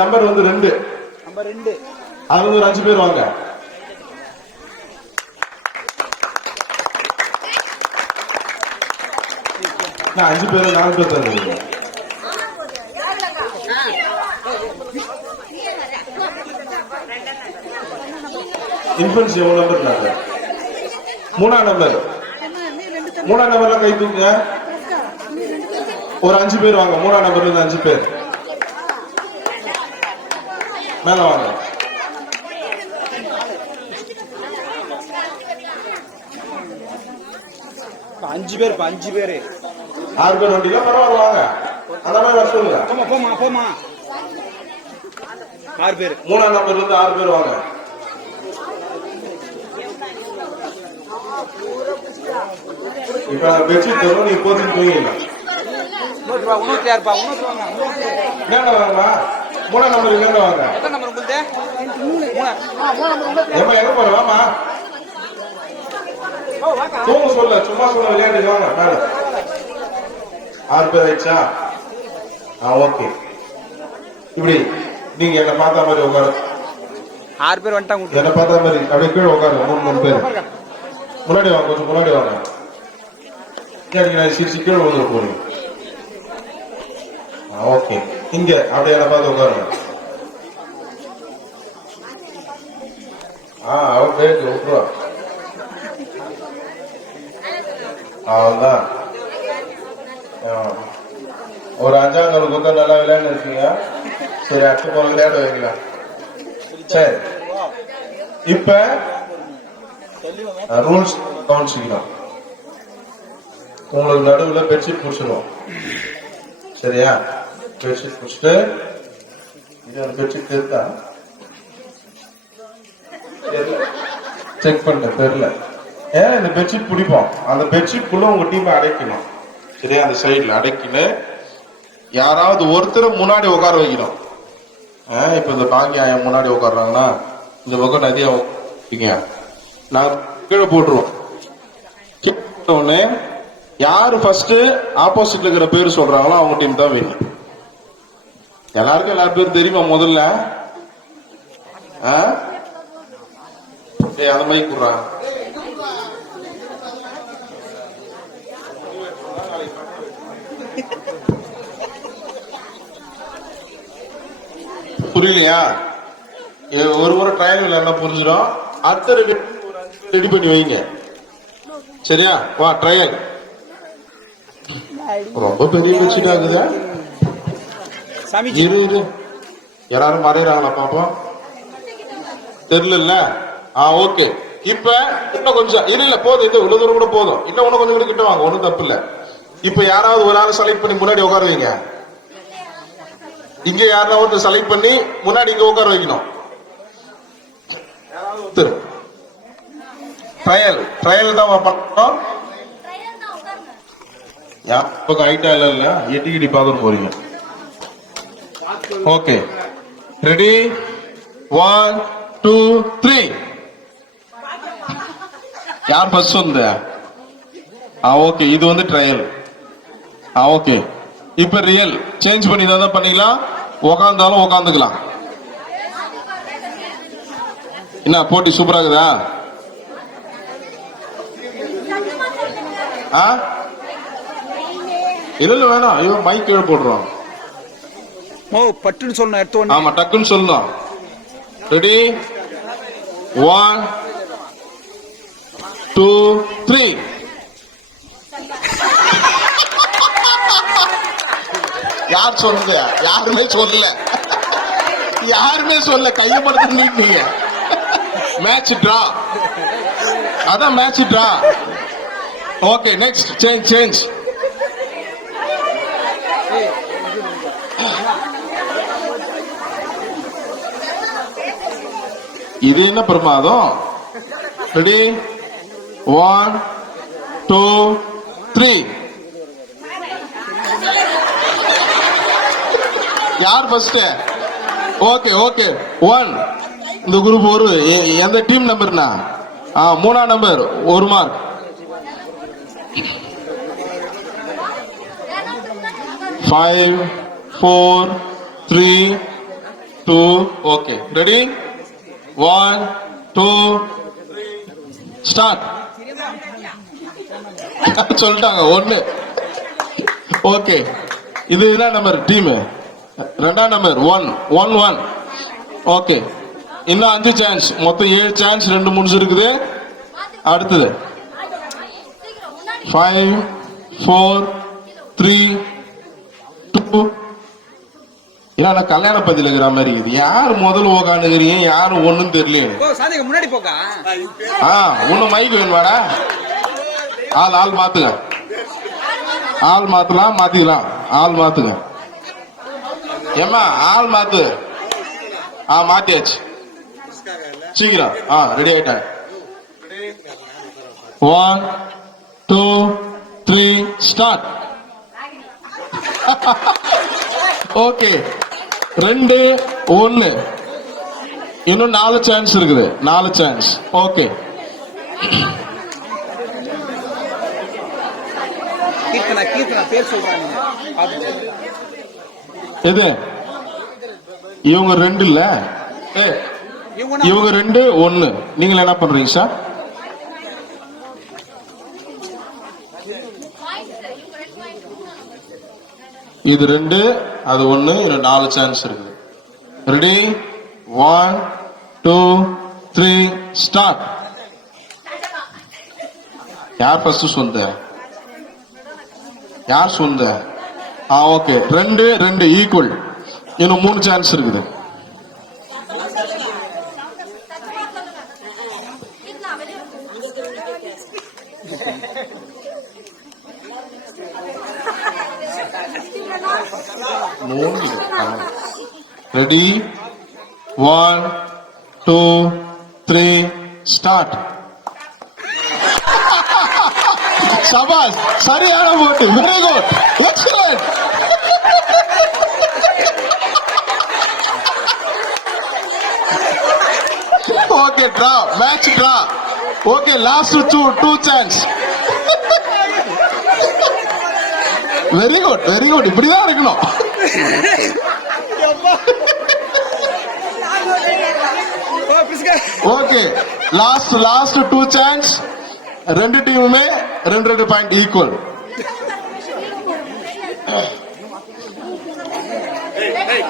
நம்பர் வந்து 2. அதுல இருந்து ஒரு 5 பேர் வாங்க. நான் 5 பேர் 4 பேர் தருவீங்க. இன்ஃபுளுன்ஸ் எவ்வளவு நம்பர் நாங்க? 3ஆம் நம்பர். 3ஆம் நம்பர்ல கை தூக்குங்க. ஒரு 5 பேர் வாங்க. 3ஆம் நம்பர்ல இருந்து 5 பேர் மேல வாங்க. அஞ்சு பேர் 6 பேர் வண்டியில பரவாயில்ல வாங்க. அந்த மாதிரி வர சொல்லுங்க. போமா 6 பேர். 3ஆம் நம்பர்ல இருந்து 6 பேர் வாங்க. இப்ப பெட்ஷீட் தரும், நீ போட்டு தூங்கிடலாம். என்னென்ன வாங்கம்மா? 3ஆம் நம்பர் என்னென்ன வாங்க? ஏமா எங்க போற? வாமா தூங்க சொல்ல, சும்மா சொல்ல விளையாட்டு வாங்க. மேல 6 பேர் ஆயிடுச்சா? ஓகே. இப்படி நீங்க என்ன பார்த்த மாதிரி உட்காரு. 6 பேர் வந்துட்டாங்க. என்ன பார்த்த மாதிரி அப்படியே கீழே உட்காருங்க. 3 பேர் முன்னாடி வாங்க. கொஞ்சம் முன்னாடி வாங்க. கீழே வந்து போறீங்க. ஓகே. இங்க அப்படியே என்ன பார்த்து உட்காருங்க. அவன் பேருக்கு விட்டுருவா. அவன்தான் ஒரு 5ஆம் நாளுக்கு வந்து நல்லா விளையாண்டு இருக்கீங்க. சரி, அடுத்த போல விளையாட வைக்கலாம். சரி, இப்ப ரூல்ஸ் கவனிச்சுக்கணும். உங்களுக்கு நடுவுல பெட்ஷீட் புடிச்சிடும். சரியா? பெட்ஷீட் புடிச்சிட்டு இது பெட்ஷீட் தெரியுதா? செக் பண்ண தெரியல. ஏன்னா இந்த பெட்ஷீட் பிடிப்போம். அந்த பெட்ஷீட் குள்ள உங்க டீமை அடைக்கணும். சரியா? அந்த சைட்ல அடைக்கணும். யாராவது ஒருத்தர் முன்னாடி உட்கார வைக்கணும். இப்ப இந்த பாங்கியா முன்னாடி உட்காடுறாங்கன்னா இந்த பக்கம் நதியா நான் கீழே போட்டுருவோம். யாரு ஃபர்ஸ்ட் ஆப்போசிட்ல இருக்கிற பேரு சொல்றாங்களோ அவங்க டீம் தான் வேணும். எல்லாருக்கும் எல்லா பேரும் தெரியுமா முதல்ல? அந்த மாதிரி கூடுறாங்க. புரியலையா? ஒரு முறை ட்ரையல் என்ன புரிஞ்சிடும். அடுத்த ரெடி பண்ணி வைங்க. சரியா? வா ட்ரையல். ரொம்ப பெரிய பெட்ஷீட் ஆகுதா? இரு யாரும் மறையறாங்களா பாப்போம். தெரியல. ஓகே. இப்ப இன்னும் கொஞ்சம் இல்ல போதும். இந்த இவ்வளவு தூரம் கூட போதும். இன்னும் ஒண்ணு கொஞ்சம் கூட கிட்ட வாங்க. ஒண்ணும் தப்பு இல்ல. இப்ப யாராவது ஒரு ஆள் செலக்ட் பண்ணி முன்னாடி உட்கார வைங்க. இங்க யாராவது ஒருத்தர் செலக்ட் பண்ணி முன்னாடி இங்க உட்கார வைக்கணும். ட்ரையல் தான் பண்ணணும். ஹைட்டா இல்ல எட்டி பாக்க போறீங்க. Okay, ready? 1 2 3. யார் ஃபர்ஸ்ட் வந்து? ஓகே, இது வந்து ட்ரையல். ஓகே, இப்ப ரியல் சேஞ்ச் பண்ணி தான் பண்ணிக்கலாம். உக்காந்தாலும் உக்காந்துக்கலாம். என்ன போட்டி சூப்பரா இருக்குதா? இல்ல வேணாம். ஐயோ மைக் கீழே போடுறோம். பட்டுன்னு சொல்லணும் எடுத்து. ஆமா டக்குன்னு சொல்லணும். ரெடி 1 2 3. யார் சொல்லுது? யாருமே சொல்லல. யாருமே சொல்ல. கையை மட்டும் நீங்க. Match draw. அதான் match draw. Okay next change. இது என்ன பிரமாதம்? ரெடி 1 2 3. யார் ஃபர்ஸ்ட்? ஓகே 1. இந்த குரூப் ஒரு எந்த டீம் நம்பர்னா? 3ஆம் number 1 mark. 5 4 3 2. Okay ready 1 2 start. சொல்லிட்டாங்க 1. ஓகே இது என்ன நம்பர் டீம்? 2ஆம் நம்பர் 1. ஓகே இன்னும் 5 சான்ஸ். மொத்தம் 7 சான்ஸ். 2 முடிஞ்சிருக்குது. அடுத்தது 5 4 3 2. ஏன்னா கல்யாண பதில இருக்கிற மாதிரி இது. யாரு முதல்ல உக்காந்துக்கிறீங்க? யாரும் ஒண்ணும் தெரியல. முன்னாடி போக்கா. ஒண்ணு மைக் வேணுமாடா? ஆள் மாத்துங்க. ஆள் மாத்தலாம். மாத்திக்கலாம். ஆள் மாத்துங்க. ஏமா ஆள் மாத்து. மாத்தியாச்சு. சீக்கிரம். ரெடி ஆயிட்டாங்க. 1 2 3 ஸ்டார்ட். ஓகே 2 1. இன்னும் 4 சான்ஸ் இருக்குது. 4 சான்ஸ். ஓகே கீர்த்தனா பேர் சொல்றாங்க. எது? இவங்க 2 இல்ல. இவங்க 2 1. நீங்க என்ன பண்றீங்க சார்? இது 2 அது 1. இன்னும் 4 சான்ஸ் இருக்குது. Ready 1 2 3 start. யார் ஃபர்ஸ்ட் சொந்த? யார் சொந்த? Okay 2 equal. இன்னும் 3 சான்ஸ் இருக்குது. Ready 1 2 3 start. சபாஸ் சரியான போட்டு. Very good. Excellent. Okay draw. Match draw. Okay last 2 chance. Very good. இப்படிதான் இருக்கணும். Okay last 2 chance. 2 டீமுமே 2 பாயிண்ட் ஈக்குவல்.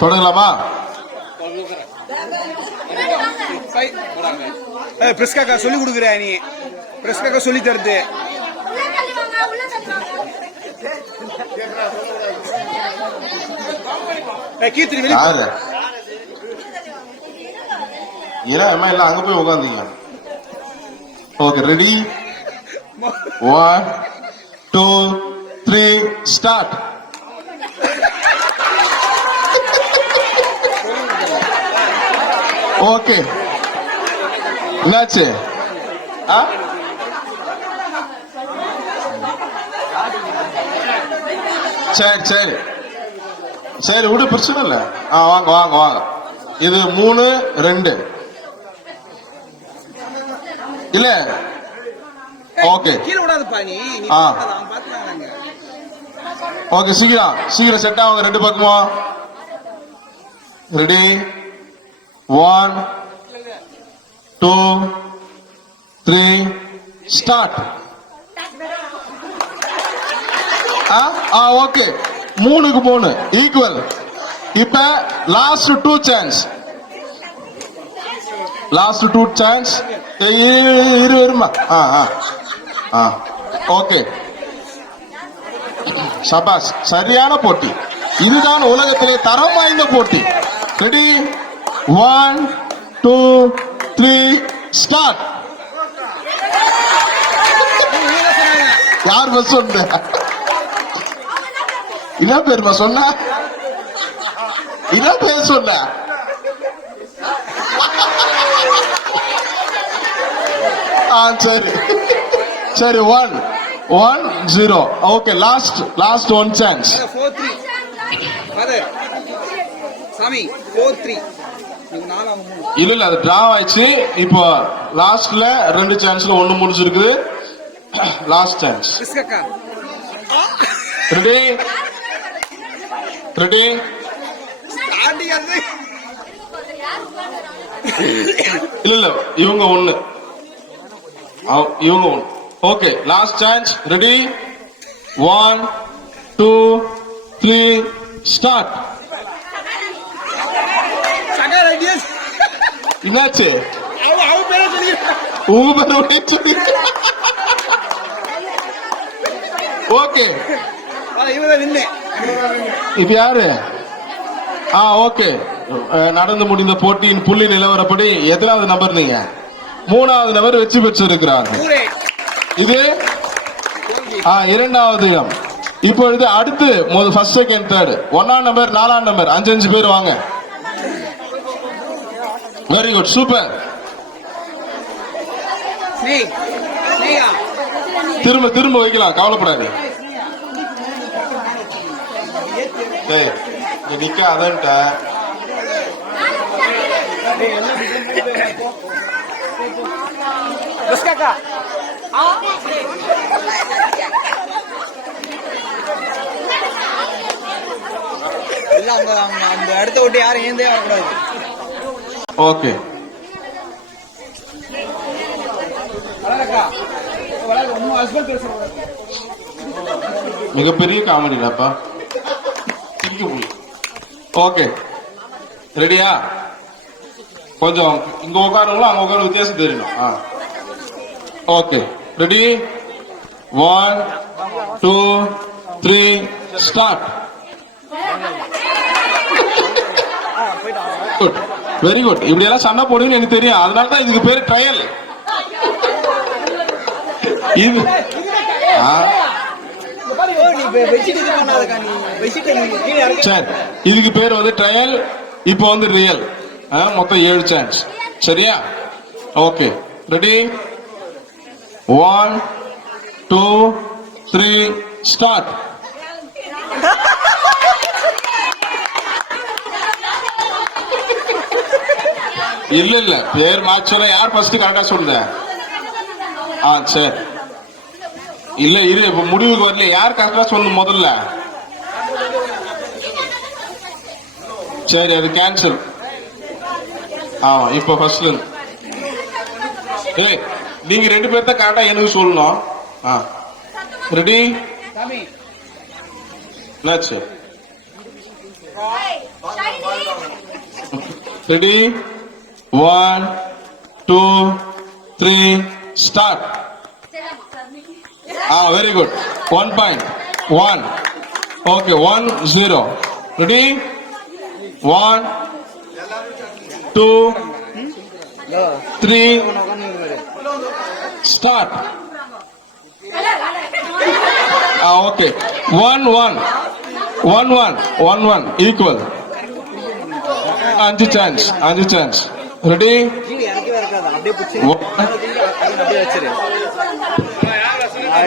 தொடங்கலாமா? பிரிஸ்காக்கா சொல்லி கொடுக்குற. நீ பிரிஸ்காக்கா சொல்லி தருது. கீர்த்தி எல்லாம் அங்க போய் உட்காந்தீங்க. Okay ready 1 2 3 start. ஓகே என்னாச்சு? சரி விடு, பிரச்சனை இல்ல. வாங்க. இது 3 2 இல்ல. ஓகே ஓகே சீக்கிரம் செட் ஆகுங்க 2 பக்கமும். Ready 1 2 3 start. ஓகே 3க்கு 3 ஈக்குவல். இப்ப லாஸ்ட் 2 சான்ஸ். Last 2 chance. இருமா. ஓகே சபாஸ், சரியான போட்டி. இதுதான் உலகத்திலே தரம் வாய்ந்த போட்டி. Ready 1 2 3 start. யார் பஸ் சொன்ன? என்ன பேருமா சொன்ன? என்ன பேர் சொன்ன? சரி சரி 1 1 0. Okay last 1 chance. 4-3 சாமி 4-3. இல்ல அது டிரா ஆயிடுச்சு. இப்போ லாஸ்ட்ல 2 சான்ஸ்ல 1 முடிஞ்சிருக்கு. Last chance. ரெடி ரெடி இல்ல இவங்க ஒண்ணு இவங்க ஒண்ணு. Okay last chance. Ready 1 2 3 start. என்னாச்சு? உங்க பேர் ஓகே இப்ப யாரு? ஓகே நடந்து முடிந்த போட்டியின் புள்ளி நிலவரப்படி எத்தனாவது நபர்? நீங்க 3வது நபர் வெற்றி பெற்றிருக்கிறார். இது 2வது இடம். இப்பொழுது அடுத்து ஃபர்ஸ்ட் செகண்ட் தேர்ட் 1ஆம் நம்பர் 4ஆம் நம்பர் 5 பேர் வாங்க. Very good super. திரும்ப வைக்கலாம், கவலைப்படாது. நிக்க அதன்ட்ட அந்த அடுத்த விட்டு யாரும் ஏந்தே வரக்கூடாது. ஓகே மிகப்பெரிய காமெடிடாப்பா. ஓகே ரெடியா? கொஞ்சம் இங்க உட்காருங்களா அங்க உட்கார வித்தியாசம் தெரியணும். Okay ready 1 2 3 start. Good very good. இப்படி எல்லாம் சண்டை போடுவீங்கன்னு எனக்கு தெரியும். அதனால தான் இதுக்கு பேரு ட்ரையல். இது சரி இதுக்கு பேர் வந்து ட்ரையல். இப்போ வந்து ரியல். மொத்தம் 7 சான்ஸ். சரியா? Okay ready 1 2 3 start. இல்ல பேர் மாற்ற யார் ஃபர்ஸ்ட் கரெக்டா சொல்லுங்க. சரி இல்ல இப்ப முடிவுக்கு வரல. யார் கரெக்டா சொல்லணும் முதல்ல? சரி அது கேன்சல். இப்ப ஃபர்ஸ்ட்ல நீங்க 2 பேர் தான் கரெக்டா எனக்கு சொல்லணும். ரெடி என்னாச்சு? Ready 1 2 3 start. Very good 1 point 1. Okay 1 0. Ready 1 2 3 start. Okay 1 1 1 1 1 1 equal. 5 chance. Ready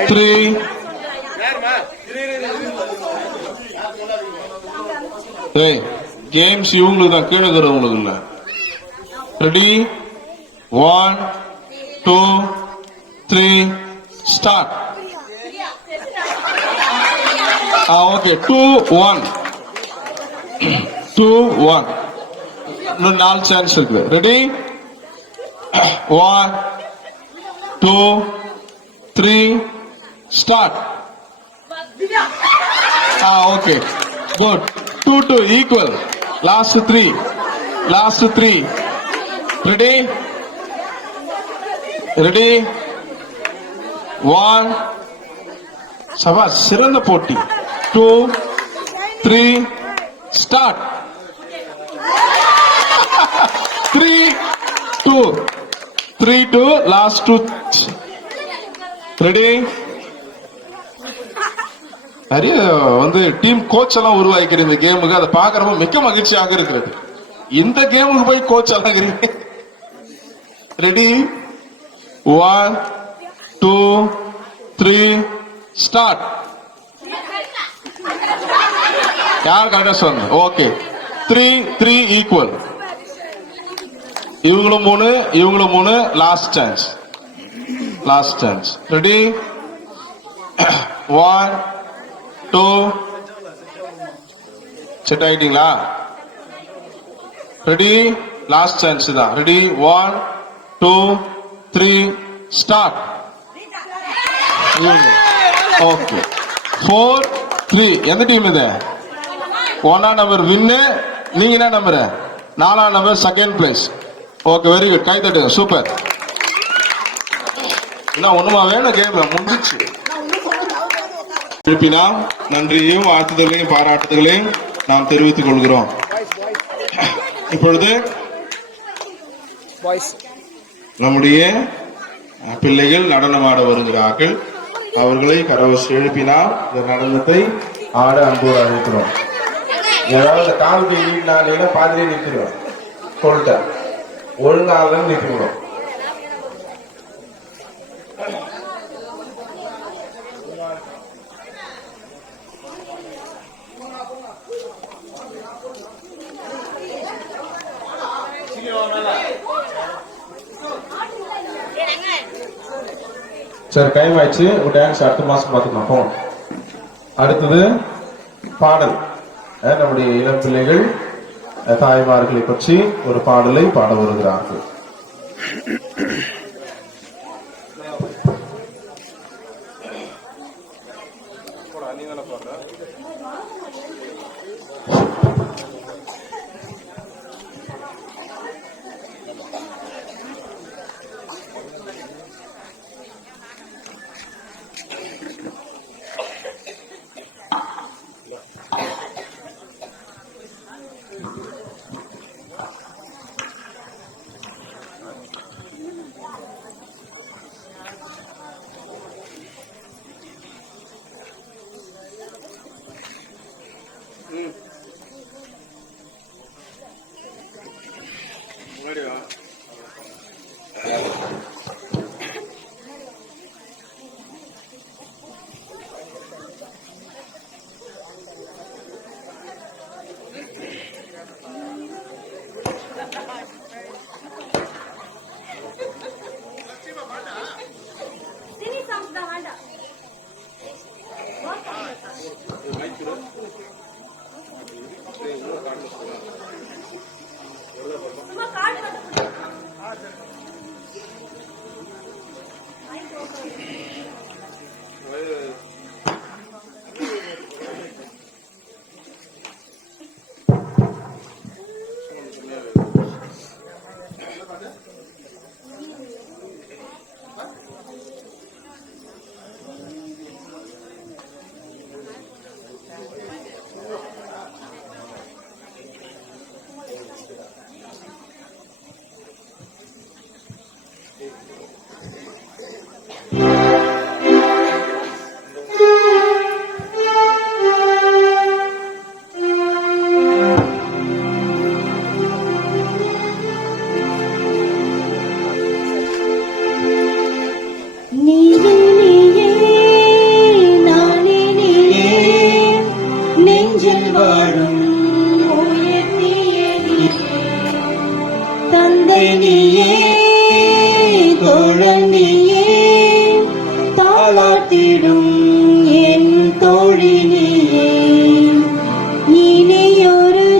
3 games இவங்களுக்கு தான், கீழே இருக்கிறவங்களுக்கு இல்ல. Ready 1 2 3 start. ஓகே 2 1 2 1 இன்னும் 4 சான்ஸ் இருக்கு. Ready? 1 2 3 start. Okay good. 2 equal. Last 3 ready? Ready? 1 சபாஷ், சிறந்த போட்டி. 2 3 ஸ்டார்ட். 3-2 லாஸ்ட் 2. ரெடி? நிறைய டீம் கோச் எல்லாம் உருவாக்கிற இந்த கேமுக்கு அதை பாக்குறப்ப மிக்க மகிழ்ச்சியாக இருக்கிறது. இந்த கேமுக்கு போய் கோச் எல்லாம். ரெடி? 1 2 3 ஸ்டார்ட். யார் கரெக்டா சொன்ன? Okay 3 equal. இவங்களும் 3 லாஸ்ட் சான்ஸ். ரெடி? 1 2 செட் ஆயிட்டீங்களா? ரெடி? லாஸ்ட் சான்ஸ் தான். ரெடி? 1 2 3 ஸ்டார்ட். ஓகே 4 3. எந்த டீம் இது? 1ஆம் நம்பர் வின்னு. நீங்க என்ன நம்பர்? 4ஆம் number second place. Okay very good. கை தட்டுங்க. சூப்பர். என்ன ஒண்ணுமா வேணும்? கேம் முடிஞ்சிச்சு. திருப்பினா நன்றியையும் வாழ்த்துதலையும் பாராட்டுதலையும் நாம் தெரிவித்துக் கொள்கிறோம். இப்பொழுது நம்முடைய பிள்ளைகள் நடனமாட வருகிறார்கள். அவர்களை கரவசம் எழுப்பினால் இந்த நடனத்தை ஆட அன்போடு அழைக்கிறோம். ஏதாவது கால் கை நீட்டினா பாதிலே நிறுத்திடுவோம். சொல்லிட்டேன், ஒழுங்காக நிறுத்திவிடும். சரி, டைம் ஆயிடுச்சு. ஒரு டான்ஸ் அடுத்த மாசம் பார்த்துக்கலாம். போவோம். அடுத்தது பாடல். நம்முடைய இளம் பிள்ளைகள் தாய்மார்களை பற்றி ஒரு பாடலை பாட வருகிறார்கள்.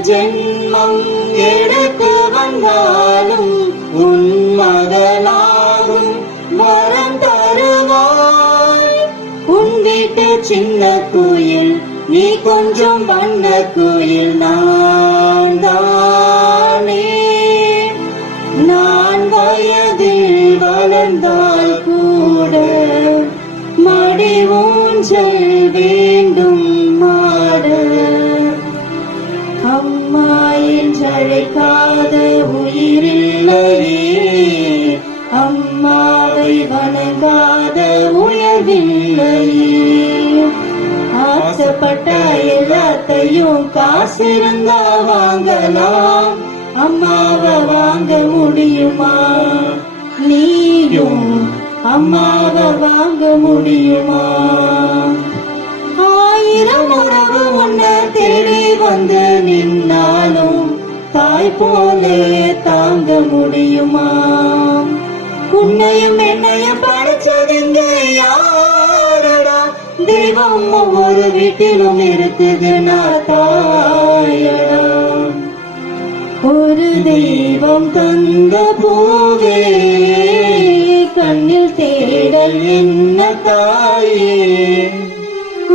ஜென்மம் எடுக்க சின்ன குயில், நீ கொஞ்சம் வண்ண குயில். நான் தானே, நான் வயதில் வளர்ந்தால் கூட மடி ஊஞ்சல் வேண்டும் மாட. அம்மா என்றழைக்காத உயிரில்லையே, அம்மாவை வணங்காத உயர்வில்லையே. ஆசைப்பட்ட எல்லாத்தையும் காசிருந்தா வாங்கலாம், அம்மாவை வாங்க முடியுமா? நீயும் அம்மாவை வாங்க முடியுமா? ஆயிரம் உறவு உன்னை தேடி வந்து நின்னாலும் தாய் போலே தாங்க முடியுமா? உன்னையும் என்னையும் படைச்சதுங்க யாரடா? தெய்வம் ஒவ்வொரு வீட்டிலும் இருக்குதுன்னா தாயடா. ஒரு தெய்வம் தந்த பூவே, கண்ணில் தேடல் என்ன தாயே?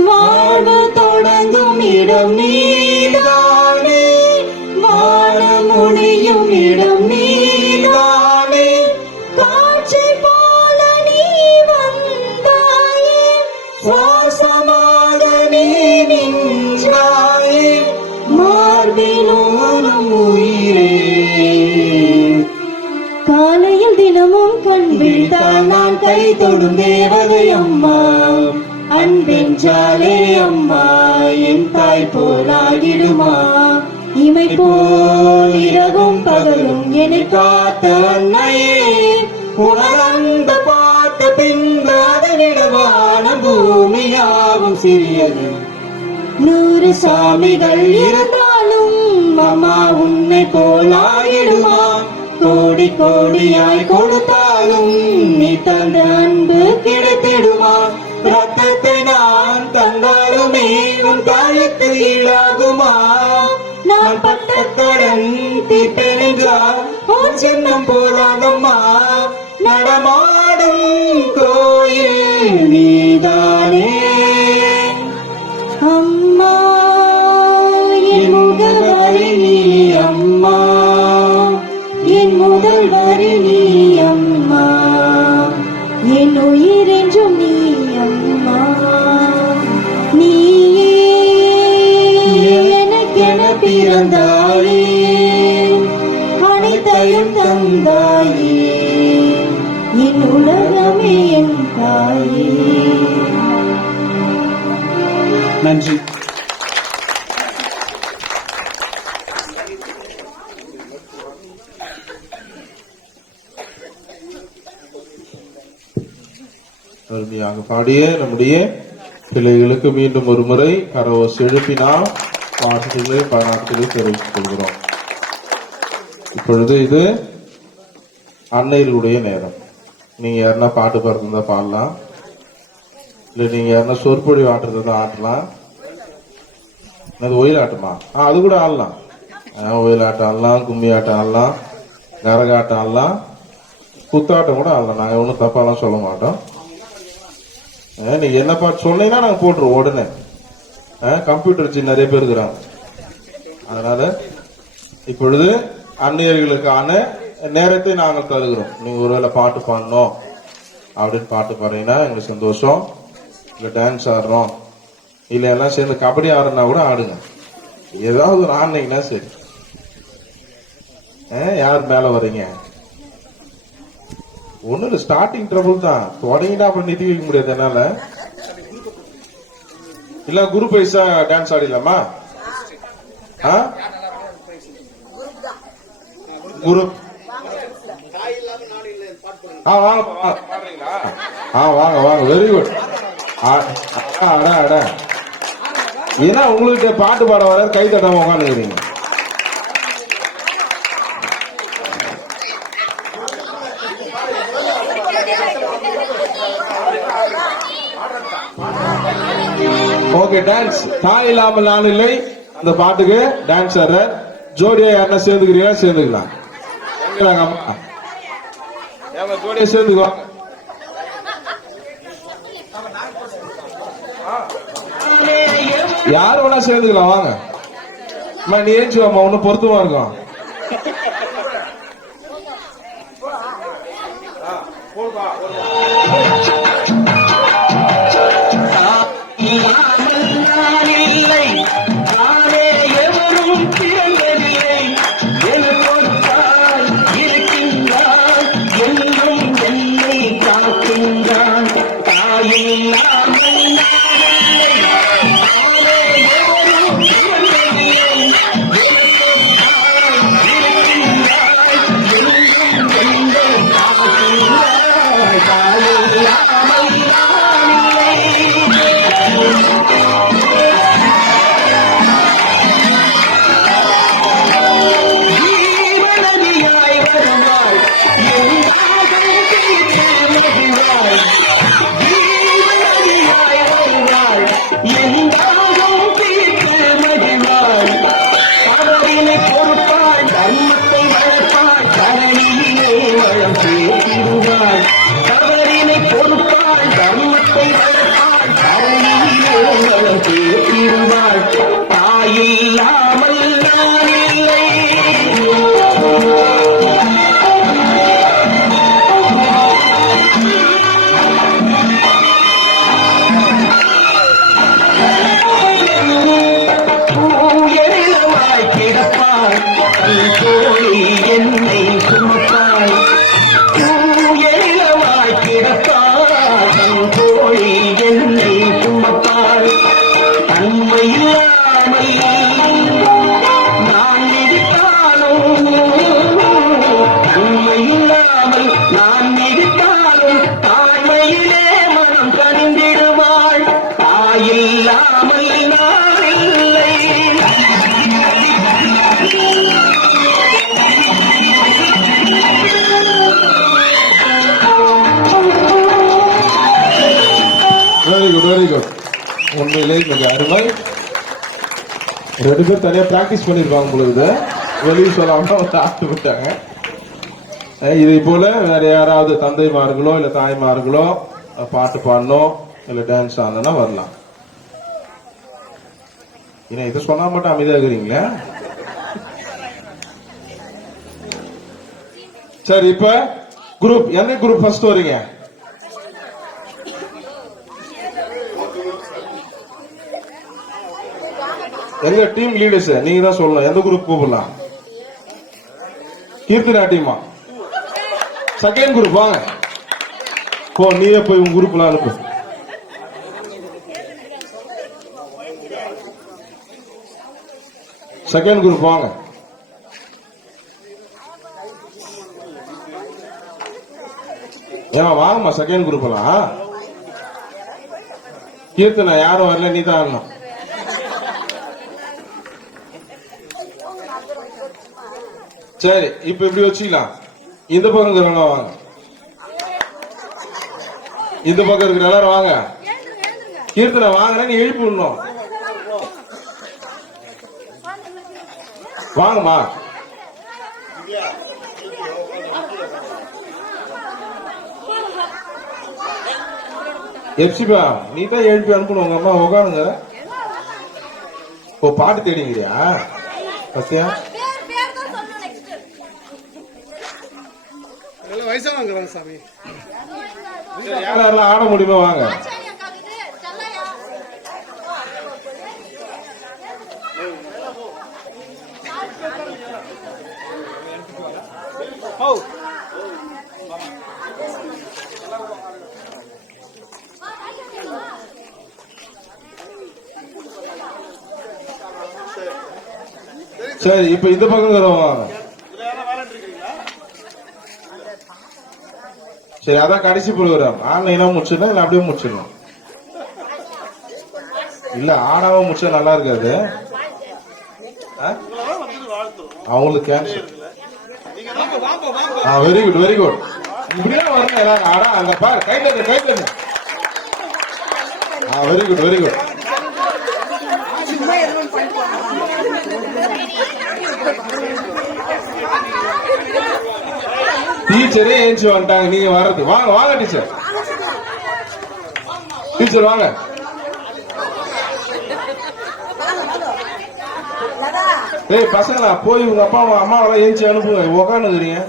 வாழ்வு தொடங்கும் இடம் நீதானே, வாழ முடியும் இடம் நீதானே. காட்சி போல நீ வந்தாயே, சுவாசமாக நீ நின்றாயே, மார்பிலோனும் உயிரே. காலையில் தினமும் கண் விழித்தால் நான் கை தொடும் தேவதை அம்மா. அன்பென்றாலே அம்மா என் தாய் போலாகிடுமா? இமை போல் இரவும் பகலும் என்னை காத்த அன்னையே, உணர்ந்து பார்த்த பின்பு அதனிடமான பூமியாகும் சிறியது. 100 சாமிகள் இருந்தாலும் அம்மா உன்னை போலாகிடுமா? கோடி கோடியாய் கொடுத்தாலும் நீ தந்த அன்பு கிடைத்திடுமா? ரத்தத்தை நான் தந்தாலுமே உன் தாயத்து ஈடாகுமா? நான் பட்ட கடன் தீர்ப்பேன் என்றால் உன் சின்னம் போலாகம்மா. நடமாடும் கோயில் நீதானே அம்மா, என் முகவரி நீ அம்மா, என் முதல் வரி நீ அம்மா, என் உயிர் என்றும் நீ அம்மா. நீயே எனக்கென பிறந்தாயே, அனைத்தையும் தந்தாயே, என் உலகமே என் தாயே. நன்றி. அருமையாக பாடிய நம்முடைய பிள்ளைகளுக்கு மீண்டும் ஒரு முறை கரவோஸ் எழுப்பினால் பாட்டுகளை பாராட்டுகளை தெரிவித்துக் கொள்கிறோம். இப்பொழுது இது அன்னையர்களுடைய நேரம். நீங்க யாருன்னா பாட்டு பாடுறதா பாடலாம், இல்ல நீங்க யாருன்னா சொற்பொழி ஆட்டுறதா ஆட்டலாம். அது ஒயிலாட்டமா? அது கூட ஆடலாம். ஒயிலாட்டம் ஆடலாம், கும்மி ஆட்டம் ஆடலாம், கரகாட்டம் ஆடலாம், குத்தாட்டம் கூட ஆடலாம். நாங்க ஒன்றும் தப்பாலாம் சொல்ல மாட்டோம். நீங்க என்ன பாட்டு சொன்னீங்கன்னா நாங்க போட்டுருவோம் உடனே. கம்ப்யூட்டர் வச்சு நிறைய பேர் இருக்கிறாங்க. அதனால இப்பொழுது அந்நியர்களுக்கான நேரத்தை நாங்கள் தருகிறோம். நீங்க ஒருவேளை பாட்டு பாடணும் அப்படின்னு பாட்டு பாடுறீங்கன்னா எங்களுக்கு சந்தோஷம். இல்ல டான்ஸ் ஆடுறோம், இல்ல எல்லாம் சேர்ந்து கபடி ஆடுறா கூட ஆடுங்க. ஏதாவது ஒரு ஆடினீங்கன்னா சரி. யார் மேல வர்றீங்க? ஒண்ணு ஸ்டார்டிங் ட்ரபிள் தான். தொடங்கிட்டா அப்புறம் நிதி வைக்க முடியாது என்னால. இல்ல குரூப் வைஸா டான்ஸ் ஆடிடலாமா? குரூப் வாங்க பாடுறீங்களா? வாங்க வாங்க, வெரி குட். அட ஏன்னா உங்களுக்கு பாட்டு பாட வர கை தட்டாம உட்காந்துக்கிறீங்க. Okay, dance. தாய் இல்லாமல் நான் இல்லை அந்த பாட்டுக்கு டான்ஸ் ஆடுற ஜோடியா யாருன்னா சேர்ந்துக்கிறீங்களா? சேர்ந்துக்கலாம். அம்மா ஜோடியா சேர்ந்துக்குவாங்க. யார் வேணா சேர்ந்துக்கலாம் வாங்க. அம்மா நீ ஏஞ்சி வாமா, ஒன்னும் பொருத்தமா இருக்கும். Very good. உண்மையிலே கொஞ்சம் அருமை. 2 பேர் தனியா பிராக்டிஸ் பண்ணிருப்பாங்க பொழுது, வெளியே சொல்லாம ஆட்டு விட்டாங்க. இதை போல வேற யாராவது தந்தைமார்களோ இல்ல தாய்மார்களோ பாட்டு பாடணும் இல்ல டான்ஸ் ஆடணும்னா வரலாம். ஏன்னா இதை சொன்னா மட்டும் அமைதியா இருக்கிறீங்களா? சரி, இப்ப குரூப் என்ன குரூப் ஃபர்ஸ்ட் வரீங்க? எங்க டீம் லீடர்ஸ் நீங்க தான் சொல்லணும். எந்த குரூப் கூப்பிடலாம்? கீர்த்தனா டீமா? செகண்ட் குரூப் வாங்க. போ, நீயே போய் உங்க குரூப்ல அனுப்பு. செகண்ட் குரூப் வாங்க. ஏமா வாங்கம்மா செகண்ட் குரூப் எல்லாம். கீர்த்தனா யாரும் வரல, நீ தான் ஆடணும். சரி, இப்ப இப்படி வச்சுக்கலாம். இந்த பக்கம் இருக்கிறவங்க வாங்க. இந்த பக்கம் இருக்கிற எல்லாரும் வாங்க. கீர்த்தனை வாங்க, நீ எழுப்பி விடணும். வாங்கம்மா. எப்சிபா நீ தான் எழுப்பி அனுப்பணும். உங்க அம்மா உட்காருங்க. ஓ, பாட்டு தேடிங்கிறியா? பத்தியா சாமி, யாரெல்லாம் ஆட முடியுமோ வாங்க. சரி, இப்ப இந்த பக்கம் வாங்க. சரி, அதான் கடைசி ப்ரோக்ராம். ஆன்லைனா முடிச்சிடலாம் இல்ல அப்படியே முடிச்சிடலாம். இல்ல ஆடாம முடிச்சா நல்லா இருக்காது. அவங்களுக்கு cancer. Very good, very good. இப்படிதான் வரணும் எல்லாரும். ஆடா அங்க பாரு, கை தட்டு, கை தட்டு. Very good, very good. டீச்சரே ஏஞ்சி வந்துட்டாங்க, நீங்க வர்றது. வாங்க வாங்க டீச்சர். டீச்சர் வாங்க. ஏய் பசங்களா போய் உங்க அப்பா அம்மாவெல்லாம் ஏஞ்சி அனுப்புங்க, உக்காந்துக்கிறீங்க.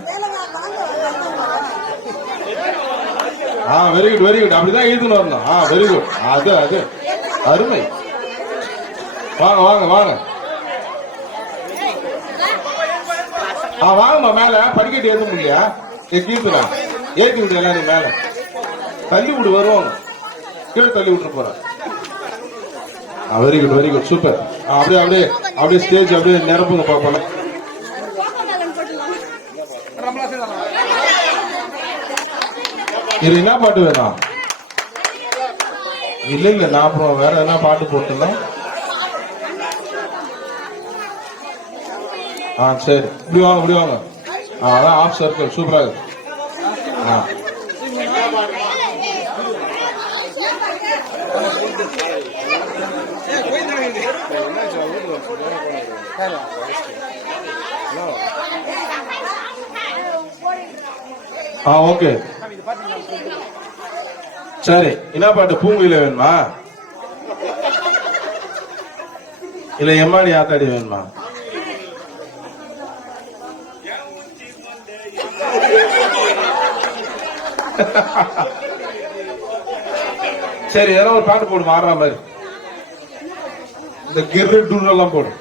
வெரி குட் வெரி குட், அப்படிதான் எழுதுன்னு வரணும். வெரி குட், அது அருமை. வாங்க வாங்க வாங்க வாங்கம்மா, மேல படிக்கட்டு ஏற்ற முடியா? கீர்த்தனா ஏற்றி விடு எல்லாரும் மேல, தள்ளி விடு வருவாங்க, கீழே தள்ளி விட்டு போற. Very good very good, super. அப்படியே அப்படியே அப்படியே ஸ்டேஜ் அப்படியே நிரப்புங்க பாப்போம். இது என்ன பாட்டு வேணும்? இல்ல இல்ல, நான் அப்புறம் வேற என்ன பாட்டு போட்டுலாம். சரி, இப்படி வாங்க இப்படி வாங்க. அதான் ஆஃப் சர்க்கிள், சூப்பரா இருக்கு. ஓகே சரி. என்ன பாட்டு? பூங்குயில வேணுமா இல்ல எம்மாடி ஆத்தாடி வேணுமா? சரி, ஏதோ ஒரு பாட்டு போடு, மாறுற மாதிரி. இந்த கிர்ரு டூரெல்லாம் போடு,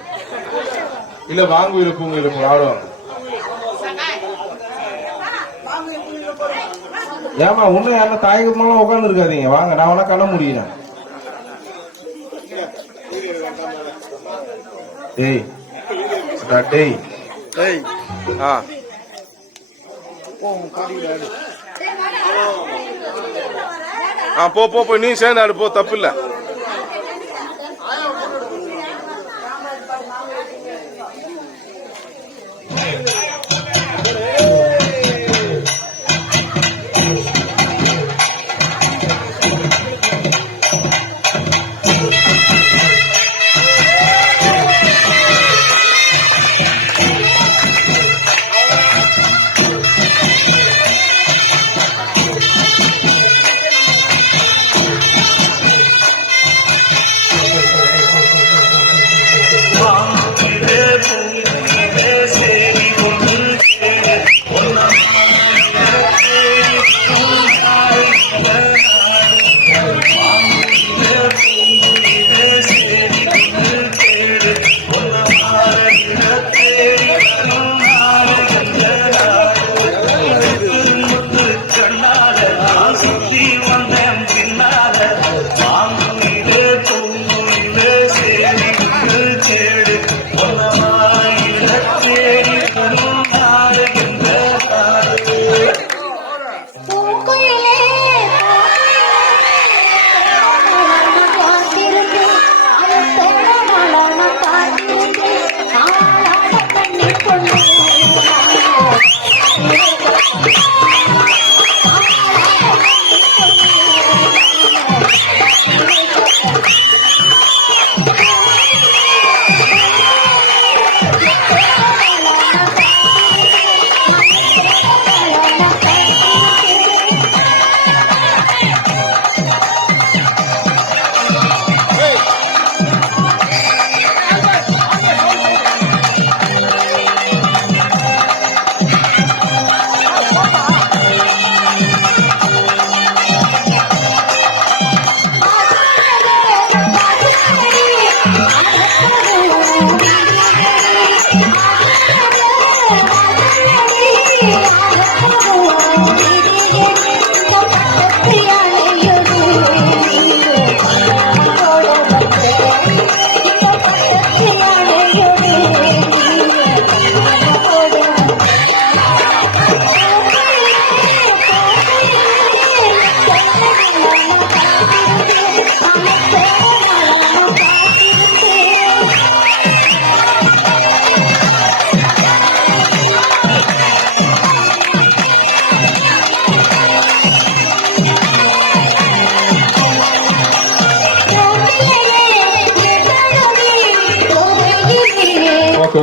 இல்ல வாங்குயில பூங்குயில போடு, ஆடுவாங்க. ஏமா ஒண்ணும் யாருன்னா தாயகமெல்லாம் உட்காந்து இருக்காதீங்க, வாங்க, நான் வேணா கண்ண முடியும். டேய் டேய் போ நீ சேர்ந்து ஆடு போ, தப்பு இல்ல.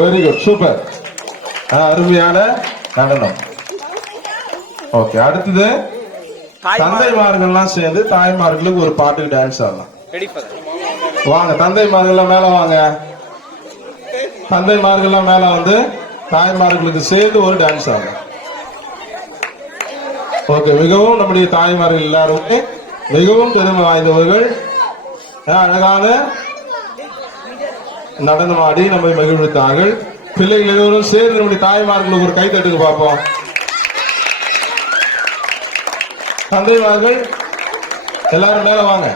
வெரி குட், சூப்பர், அருமையான நடனம். ஓகே, அடுத்தது தந்தைமார்கள்லாம் சேர்ந்து தாய்மார்களுக்கு ஒரு பாட்டுக்கு டான்ஸ் ஆடலாம். வாங்க தந்தைமார்கள் மேல வாங்க. தந்தைமார்கள்லாம் மேல வந்து தாய்மார்களுக்கு சேர்ந்து ஒரு டான்ஸ் ஆகும். ஓகே, மிகவும் நம்முடைய தாய்மார்கள் எல்லாருமே மிகவும் பெருமை வாய்ந்தவர்கள். அழகான நடனமாடி நம்மை மகிழ்வித்தார்கள். பிள்ளைகள் எல்லோரும் சேர்ந்து நம்முடைய தாய்மார்களுக்கு ஒரு கைத்தட்டுக்கு பார்ப்போம். தந்தைமார்கள் எல்லாரும் மேல வாங்க.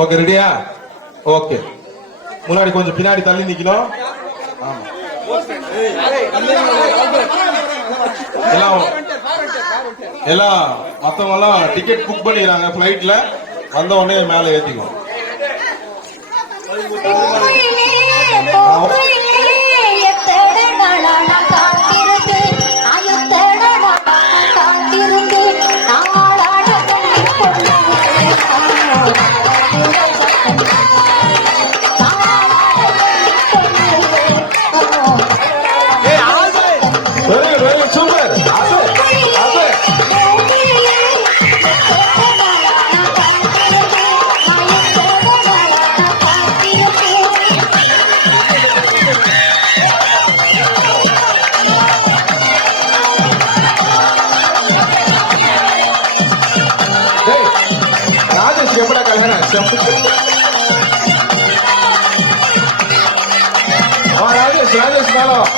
ஓகே, ரெடியா? ஓகே, முன்னாடி கொஞ்சம் பின்னாடி தள்ளி நிக்கணும். எல்லாம் மத்தவங்க எல்லாம் டிக்கெட் புக் பண்ணிடுறாங்க. பிளைட்ல வந்த உடனே மேல ஏத்திக்குவோம். எப்படா கல்யாணம்? ராஜேஷ் ராஜேஷ் மேலம்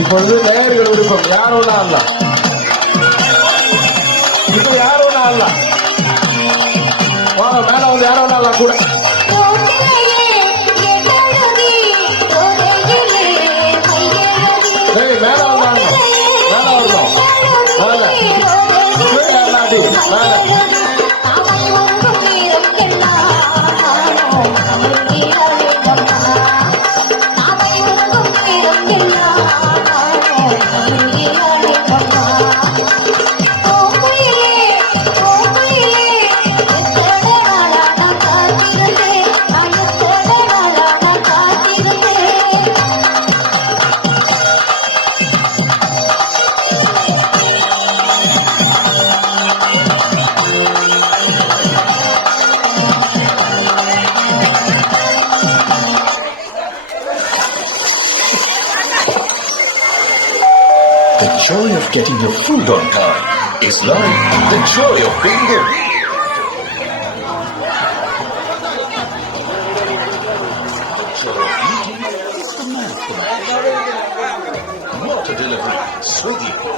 இப்பொழுது நேயர்கள் விருப்பம். யார் ஒண்ணா அல்ல, இப்ப யார் ஒண்ணா அல்ல, வாங்க மேல வந்து யார் ஒண்ணா அல்ல கூட மேல வந்தாங்க, மேல வரணும், மேல மேல joy of getting your food on time. It's like the joy of being here. Not a delivery. Swiggy.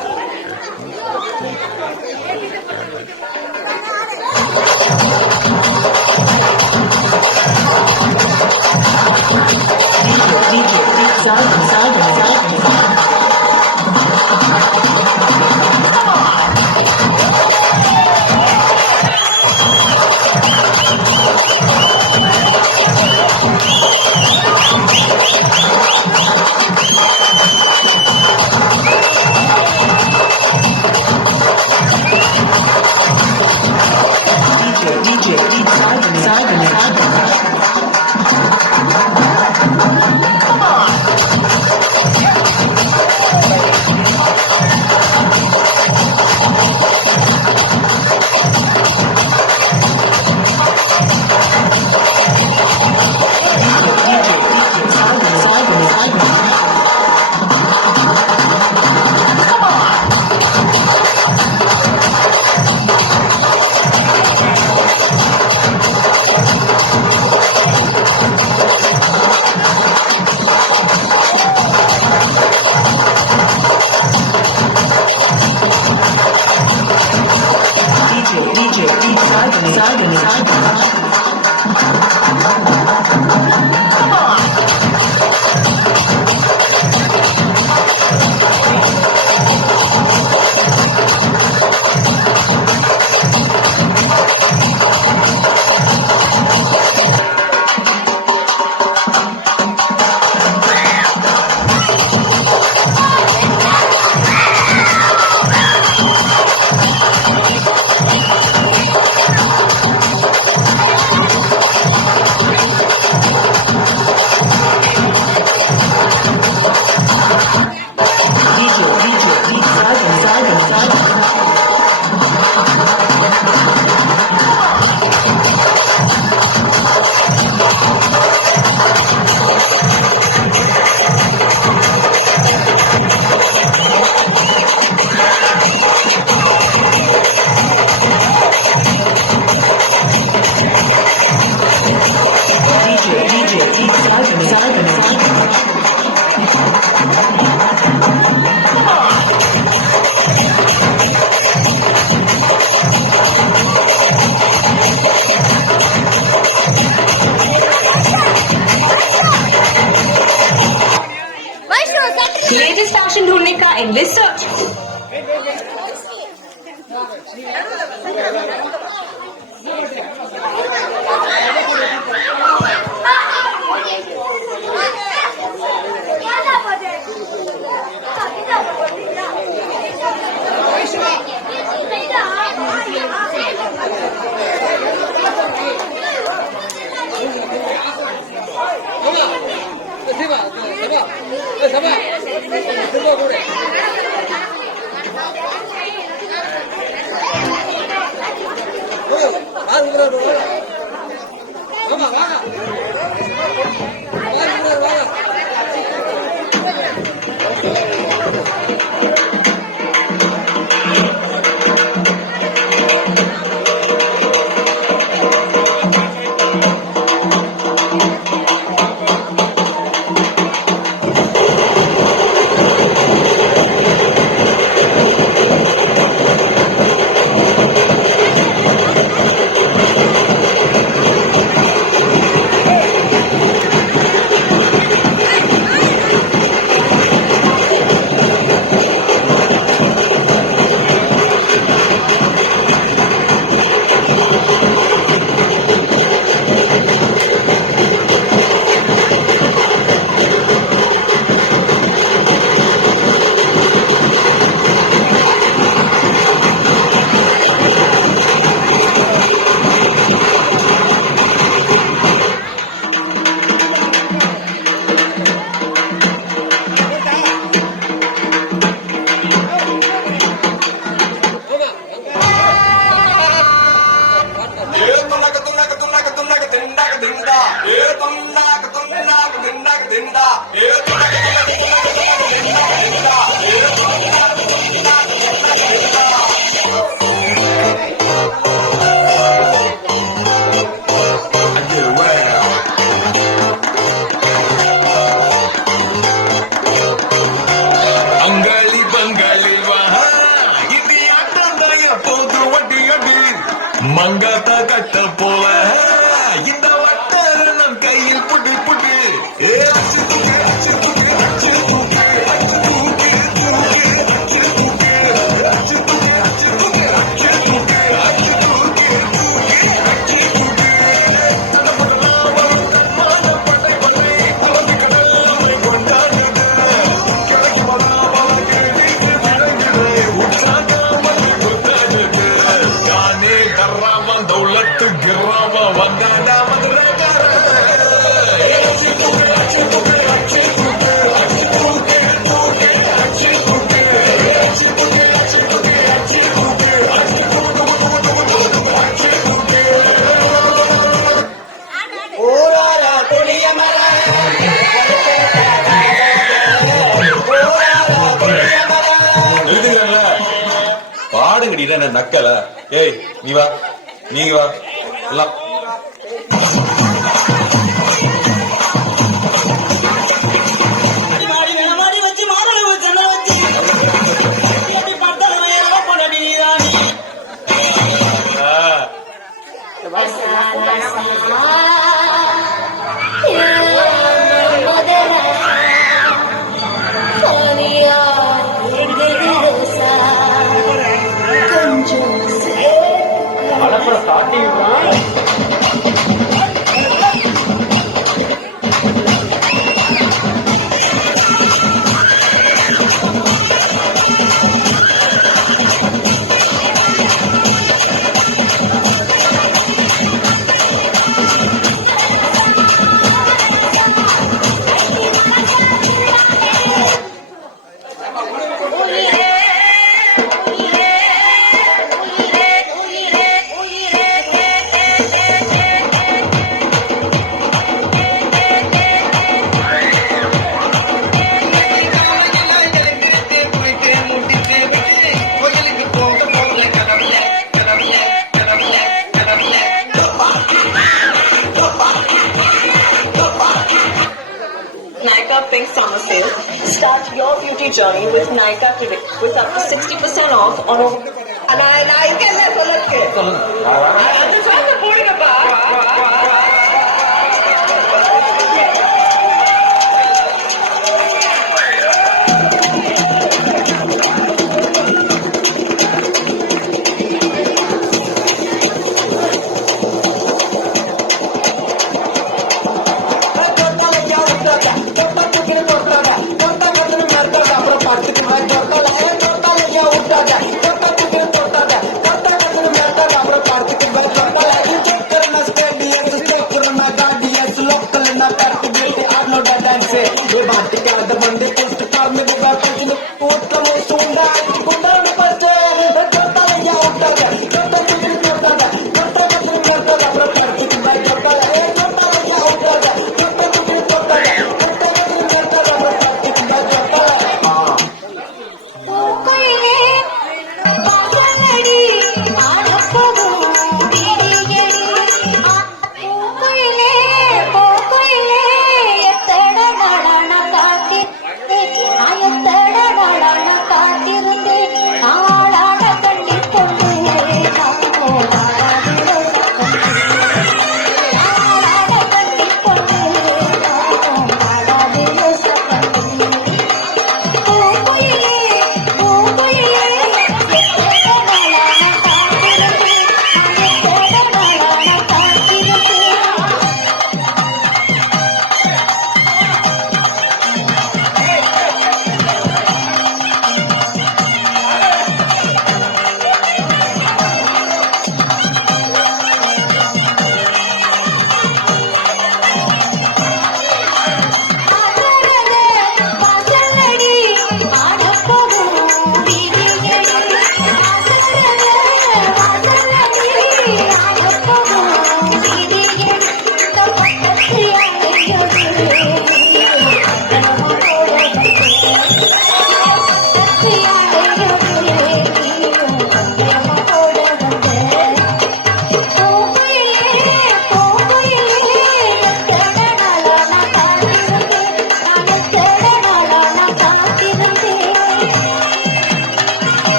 Greatest fashion ढूंढने का endless search. வட்ட போல இந்த வட்ட நம் கையில் புட்டு புட்டு பாடுங்கடி நக்கல. ஏய் நீ வா, நீங்க வா எல்லாம். Pink Summer Sale. Start your beauty journey with Nykaa today with up to 60% off on over. நான் இருக்கேன்ல சொல்லுங்க. அது சொல்ல போடுங்கப்பா.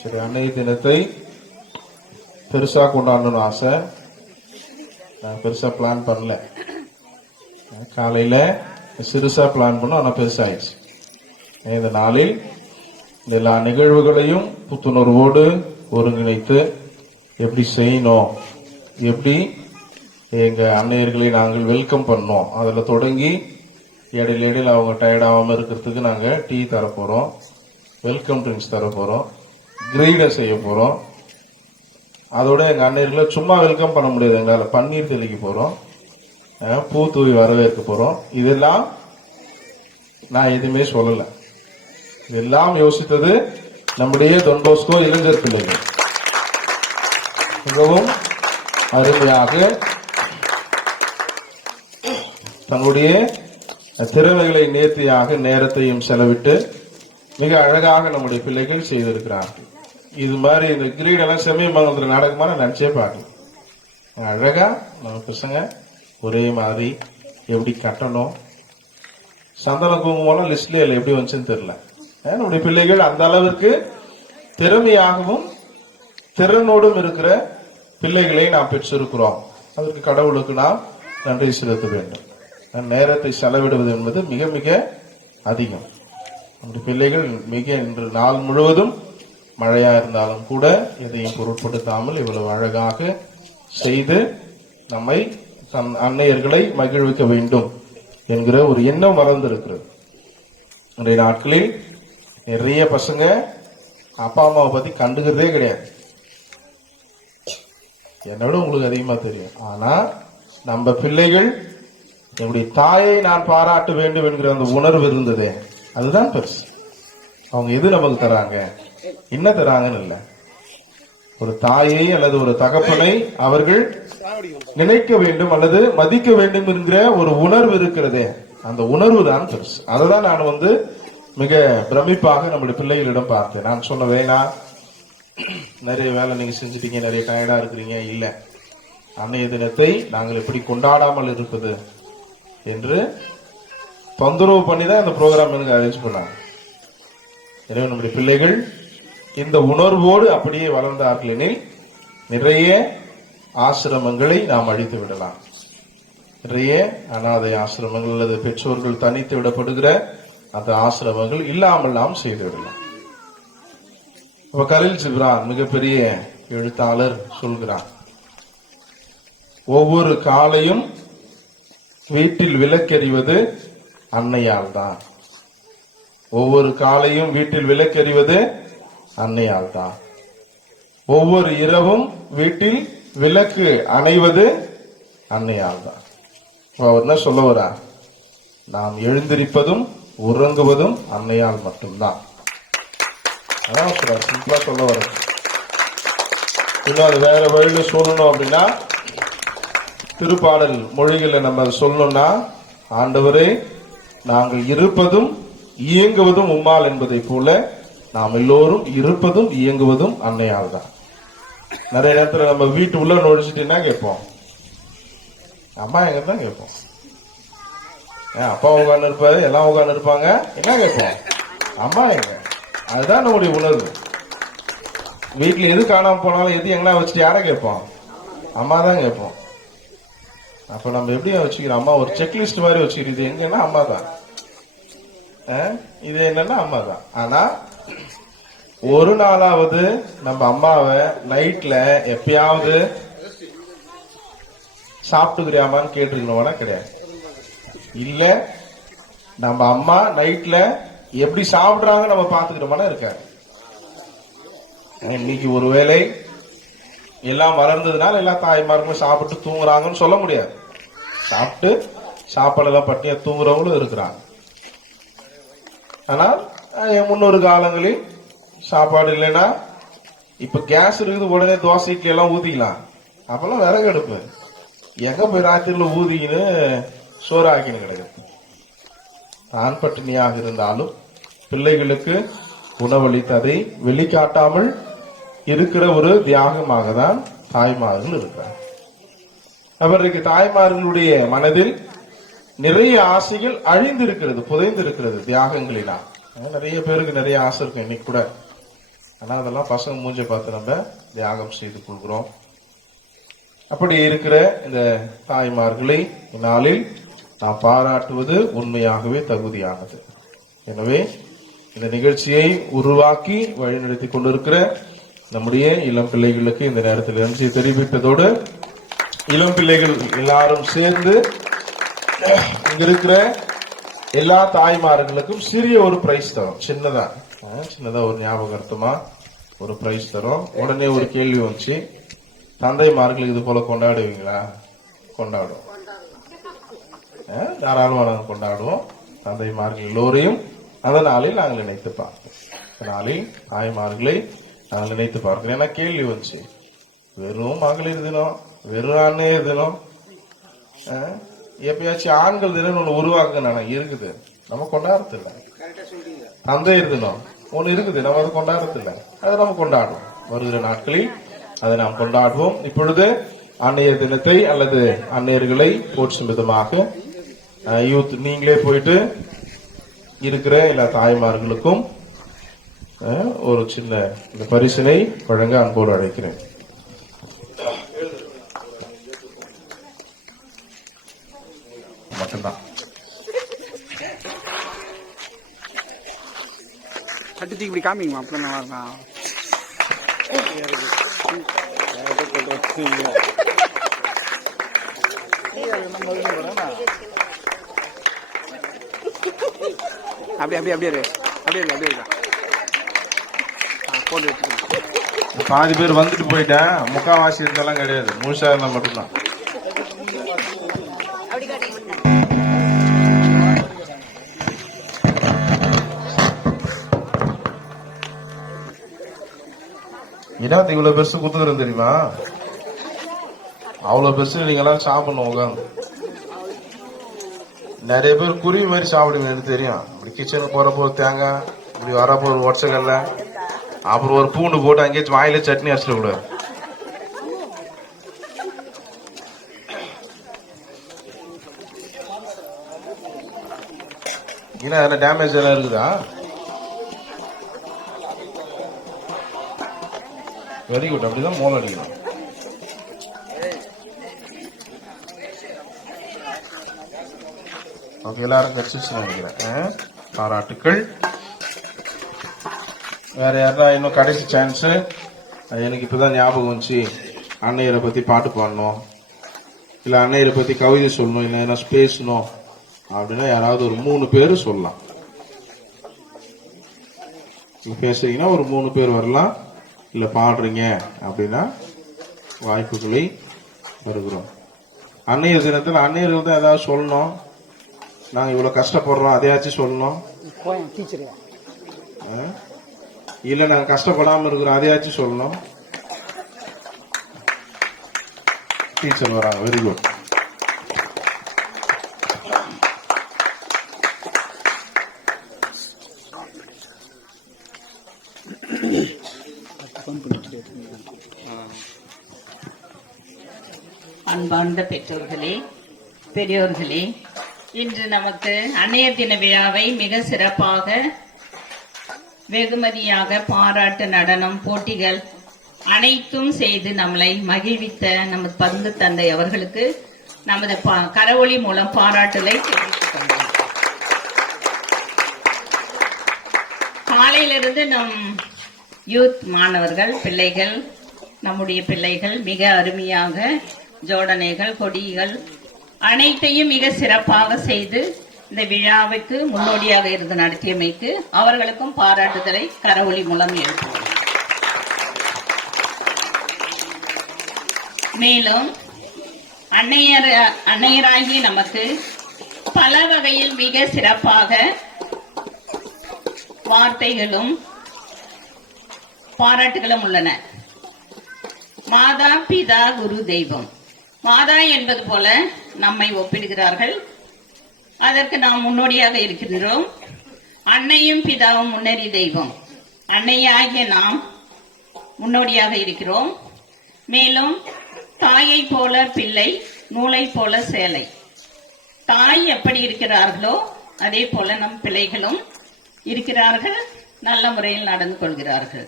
சரி, அன்னைய தினத்தை பெருசா கொண்டாடணும்னு ஆசை. நான் பெருசா பிளான் பண்ணல. காலையில சிறுசா பிளான் பண்ணோம், ஆனா பெருசாயிடுச்சு. இந்த நாளில் இந்த எல்லா நிகழ்வுகளையும் புத்துணர்வோடு ஒருங்கிணைத்து எப்படி செய்யணும், எப்படி எங்க அன்னையர்களை நாங்கள் வெல்கம் பண்ணோம், அதுல தொடங்கி இடையில அவங்க டயர்ட் ஆகாம இருக்கிறதுக்கு நாங்க டீ தரப்போறோம், வெல்கம் ட்ரிங்க்ஸ் தரப்போறோம், கிரீடர் செய்ய போறோம். அதோட எங்க அன்னையர்களை சும்மா வெல்கம் பண்ண முடியாது, எங்களால பன்னீர் தெளிக்க போறோம், பூ தூவி வரவேற்க போறோம். இதெல்லாம் நான் எதுவுமே சொல்லல. இதெல்லாம் யோசித்தது நம்முடைய Don Bosco இளைஞர் பிள்ளைகள். மிகவும் அருமையாக தன்னுடைய திறமைகளை நேர்த்தியாக நேரத்தையும் செலவிட்டு மிக அழகாக நம்முடைய பிள்ளைகள் செய்திருக்கிறார்கள். இது மாதிரி இந்த கிரீடெல்லாம் செம்மியமங்கலத்தில் நடக்குமா நினைச்சே பார்க்கல. அழகா நம்ம பசங்க ஒரே மாதிரி எப்படி கட்டணும், சந்தன குங்குமம் லிஸ்ட்ல எப்படி வந்துச்சுன்னு தெரியல. நம்முடைய பிள்ளைகள் அந்த அளவிற்கு திறமையாகவும் திறனோடும் இருக்கிற பிள்ளைகளை நாம் பெற்றிருக்கிறோம். அதற்கு கடவுளுக்கு நாம் நன்றி செலுத்த வேண்டும். நேரத்தை செலவிடுவது என்பது மிக மிக அதிகம். நம்முடைய பிள்ளைகள் மிக இன்று நாள் முழுவதும் மழையா இருந்தாலும் கூட எதையும் பொருட்படுத்தாமல் இவ்வளவு அழகாக செய்து நம்மை தன் அன்னையர்களை மகிழ்விக்க வேண்டும் என்கிற ஒரு எண்ணம் வளர்ந்திருக்கிறது. இன்றைய நாட்களில் நிறைய பசங்க அப்பா அம்மாவை பத்தி கண்டுக்கிறதே கிடையாது. என்னோட உங்களுக்கு அதிகமா தெரியும். ஆனா நம்ம பிள்ளைகள் என்னுடைய தாயை நான் பாராட்ட வேண்டும் என்கிற அந்த உணர்வு இருந்ததே, அதுதான் பெருசு. அவங்க எது நமக்கு தராங்க, என்ன தராங்கன்னு இல்ல, ஒரு தாயை அல்லது ஒரு தகப்பனை அவர்கள் நினைக்க வேண்டும் அல்லது மதிக்க வேண்டும் என்கிற ஒரு உணர்வு இருக்கிறதே, அந்த உணர்வு தான் பெருசு. அததான் நான் மிக பிரமிப்பாக நம்முடைய பிள்ளைகளிடம் பார்த்தேன். நான் சொன்ன வேணாம், நிறைய வேலை நீங்க செஞ்சுட்டீங்க, நிறைய டயர்டா இருக்கிறீங்க, இல்ல அன்னைய தினத்தை நாங்கள் எப்படி கொண்டாடாமல் இருப்பது என்று தொந்தரவு பண்ணி தான் இந்த ப்ரோக்ராம் எனக்கு அரேஞ்ச் பண்ணாங்க. எனவே நம்முடைய பிள்ளைகள் இந்த உணர்வோடு அப்படியே வளர்ந்தார்கள் எனில் நிறைய ஆசிரமங்களை நாம் அழித்து விடலாம். நிறைய அனாதை ஆசிரமங்கள் அல்லது பெற்றோர்கள் தனித்து விடப்படுகிற அந்த ஆசிரமங்கள் இல்லாமல் நாம் செய்து விடலாம். கலீல் ஜிப்ரான் மிகப்பெரிய எழுத்தாளர் சொல்கிறார், ஒவ்வொரு காலையும் வீட்டில் விளக்கெறிவது அன்னையால் தான். ஒவ்வொரு காலையும் வீட்டில் விளக்கெறிவது அன்னையால் தான். ஒவ்வொரு இரவும் வீட்டில் விளக்கு அணைவது அன்னையால் தான். அவர் என்ன சொல்ல வரா, நாம் எழுந்திருப்பதும் உறங்குவதும் அன்னையால் மட்டும்தான். அதான் சிம்பிளா சொல்ல வர. இன்னும் அது வேற வழியில சொல்லணும் அப்படின்னா, திருப்பாடல் மொழிகளை நம்ம அதை சொல்லணும்னா, ஆண்டவரே நாங்கள் இருப்பதும் இயங்குவதும் உம்மால் என்பதை போல நாம் எல்லோரும் இருப்பதும் இயங்குவதும் அன்னையால் தான். நிறைய நேரத்தில் நம்ம வீட்டு உள்ள நுழைச்சிட்டீங்கன்னா கேட்போம், அம்மா எங்க தான் கேட்போம். அப்பா உட்கார்ந்து இருப்பாரு, எல்லாம் உட்கார்ந்து இருப்பாங்க, என்ன கேட்போம், அம்மா எங்க. அதுதான் நம்முடைய உணர்வு. வீட்டுல எது காணாம போனாலும் எது எங்கன்னா வச்சுட்டு யாரை கேட்போம், அம்மா தான் கேட்போம். அப்ப நம்ம எப்படி வச்சுக்கிறோம், அம்மா ஒரு செக்லிஸ்ட் மாதிரி வச்சுக்கிறது, எங்கன்னா அம்மா தான், இது என்னன்னா அம்மா தான். ஆனா ஒரு நாளாவது நம்ம அம்மாவை நைட்ல எப்பயாவது சாப்பிட்டுக்கிறியாமான்னு கேட்டுருக்கணும்னா கிடையாது. இல்ல நம்ம அம்மா நைட்ல எப்படி சாப்பிடுறாங்க நம்ம பாத்துக்கிறோம்னா இருக்காது. இன்னைக்கு ஒருவேளை எல்லாம் வளர்ந்ததுனால எல்லா தாய்மார்களும் சாப்பிட்டு தூங்குறாங்கன்னு சொல்ல முடியாது. சாப்பிட்டு சாப்பாடெல்லாம் பட்டியா தூங்குறவங்களும் இருக்கிறாங்க. ஆனால் முன்னொரு காலங்களில் சாப்பாடு இல்லைன்னா, இப்ப கேஸ் இருக்குது, உடனே தோசைக்கு எல்லாம் ஊத்திக்கலாம். அப்பெல்லாம் விறகு அடுப்பு எங்க போய் ராத்திரில ஊதிக்கின்னு சோறு ஆக்கின்னு கிடையாது. தான் பட்டினியாக இருந்தாலும் பிள்ளைகளுக்கு உணவளித்ததை வெளிக்காட்டாமல் இருக்கிற ஒரு தியாகமாக தான் தாய்மார்கள் இருக்கிறார். அவருக்கு தாய்மார்களுடைய மனதில் நிறைய ஆசைகள் அழிந்து இருக்கிறது, புதைந்து இருக்கிறது தியாகங்களினால். நிறைய பேருக்கு நிறைய ஆசை இருக்கு இன்னைக்கு கூட. ஆனா அதெல்லாம் பசங்க மூஞ்ச பார்த்து நம்ம தியாகம் செய்து கொள்கிறோம். அப்படி இருக்கிற இந்த தாய்மார்களை இந்நாளில் நாம் பாராட்டுவது உண்மையாகவே தகுதியானது. எனவே இந்த நிகழ்ச்சியை உருவாக்கி வழிநடத்தி கொண்டிருக்கிற நம்முடைய இளம் பிள்ளைகளுக்கு இந்த நேரத்தில் நன்றி தெரிவிப்பதோடு, இளம் பிள்ளைகள் எல்லாரும் சேர்ந்து இங்க இருக்கிற எல்லா தாய்மார்களுக்கும் சிறிய ஒரு பிரைஸ் தரும். சின்னதா ஒரு ஞாபகார்த்தமா ஒரு பிரைஸ் தரும். உடனே ஒரு கேள்வி வந்துச்சு, தந்தைமார்கள் இது போல கொண்டாடுவீங்களா? கொண்டாடுவோம், தாராளமாக நாங்கள் கொண்டாடுவோம். தந்தைமார்கள் எல்லோரையும் அந்த நாளில் நாங்கள் நினைத்து பார்க்கிறோம். நாளில் தாய்மார்களை நாங்கள் நினைத்து பார்க்கிறோம். ஏன்னா கேள்வி வந்துச்சு, வெறும் மகளிர் தினம், வெறும் அன்னையர் தினம், எப்பயாச்சும் ஆண்கள் தினம் ஒண்ணு உருவாக்க இருக்குது, நம்ம கொண்டாடுறது இல்லை. தந்தையர் தினம் ஒண்ணு இருக்குது, நம்ம அதை கொண்டாடுறது இல்லை. அதை நம்ம கொண்டாடுவோம். வருகிற நாட்களில் அதை நாம் கொண்டாடுவோம். இப்பொழுது அன்னையர் தினத்தை அல்லது அன்னையர்களை போற்றும் விதமாக யூத் நீங்களே போயிட்டு இருக்கிற எல்லா தாய்மார்களுக்கும் ஒரு சின்ன இந்த பரிசினை வழங்க அன்போடு அழைக்கிறேன். மட்டும்தான் கட்டி இப்படி காமிங்கம்மா, அப்படி நல்லா இருக்கான். பாதி பேர் வந்துட்டு போயிட்டேன், முக்காவாசி இருந்தெல்லாம் கிடையாது, முழுசா இருந்தா மட்டும்தான். இடாத்து இவ்வளவு பெருசு குத்துக்கிறேன் தெரியுமா? அவ்வளவு பெருசு நீங்க எல்லாம் சாப்பிடணும் உட்காந்து. நிறைய பேர் குருவி மாதிரி சாப்பிடுவீங்க, எனக்கு தெரியும். இப்படி கிச்சனுக்கு போறப்போ தேங்காய், இப்படி வரப்போ ஒரு ஒட்சக்கல்ல, அப்புறம் ஒரு பூண்டு போட்டு அங்கேயும் வாயில சட்னி அரைச்சிட கூடாது. ஏன்னா அதில் டேமேஜ் எல்லாம் இருக்குதா? வெரி குட், அப்படிதான் மோல் அடிக்கணும். ஓகே, எல்லாரும் கட்சிச்சு நினைக்கிறேன். பாராட்டுக்கள். வேற யாரா இன்னும் கடைசி சான்ஸ்? எனக்கு இப்பதான் ஞாபகம் வந்துச்சு, அன்னையரை பத்தி பாட்டு பாடணும், இல்ல அன்னையரை பத்தி கவிதை சொல்லணும், இல்ல என்ன பேசணும் அப்படின்னா யாராவது ஒரு 3 பேர் சொல்லலாம். பேசுறீங்கன்னா ஒரு 3 பேர் வரலாம். இல்ல பாடுறீங்க அப்படின்னா வாய்ப்புகளை வருகிறோம். அன்னையர் தினத்தில் அன்னையர்கள் தான் ஏதாவது சொல்லணும். நாங்க இவ்வளவு கஷ்டப்படுறோம் அதையாச்சும் சொல்லணும். இல்ல நாங்க கஷ்டப்படாம இருக்கிறோம் அதையாச்சும் சொல்லணும். டீச்சர் வராங்க. Very good. அன்பார்ந்த பெற்றோர்களே, பெரியோர்களே, இன்று நமக்கு அன்னையர் தின விழாவை மிக சிறப்பாக வெகுமதியாக பாராட்டு, நடனம், போட்டிகள் அனைத்தும் செய்து நம்மளை மகிழ்வித்த நமது பங்கு தந்தை அவர்களுக்கு நமது கரவொலி மூலம் பாராட்டுகளை தெரிவித்துக் கொண்டோம். காலையிலிருந்து நம் யூத் மாணவர்கள் பிள்ளைகள், நம்முடைய பிள்ளைகள் மிக அருமையாக ஜோடனைகள், கொடிகள் அனைத்தையும் மிக சிறப்பாக செய்து இந்த விழாவுக்கு முன்னோடியாக இருந்து நடத்தியமைக்கு அவர்களுக்கும் பாராட்டுதலை கரவொலி மூலம் எழுப்புவோம். மேலும் அன்னையராகிய நமக்கு பல வகையில் மிக சிறப்பாக வார்த்தைகளும் பாராட்டுகளும் உள்ளன. மாதா, பிதா, குரு, தெய்வம். மாதா என்பது போல நம்மை ஒப்பிடுகிறார்கள், அதற்கு நாம் முன்னோடியாக இருக்கிறோம். அன்னையும் பிதாவும் முன்னறி தெய்வம். அன்னையாகிய நாம் முன்னோடியாக இருக்கிறோம். மேலும் தாயை போல பிள்ளை, நூலை போல சேலை. தாய் எப்படி இருக்கிறார்களோ அதே போல நம் பிள்ளைகளும் இருக்கிறார்கள், நல்ல முறையில் நடந்து கொள்கிறார்கள்.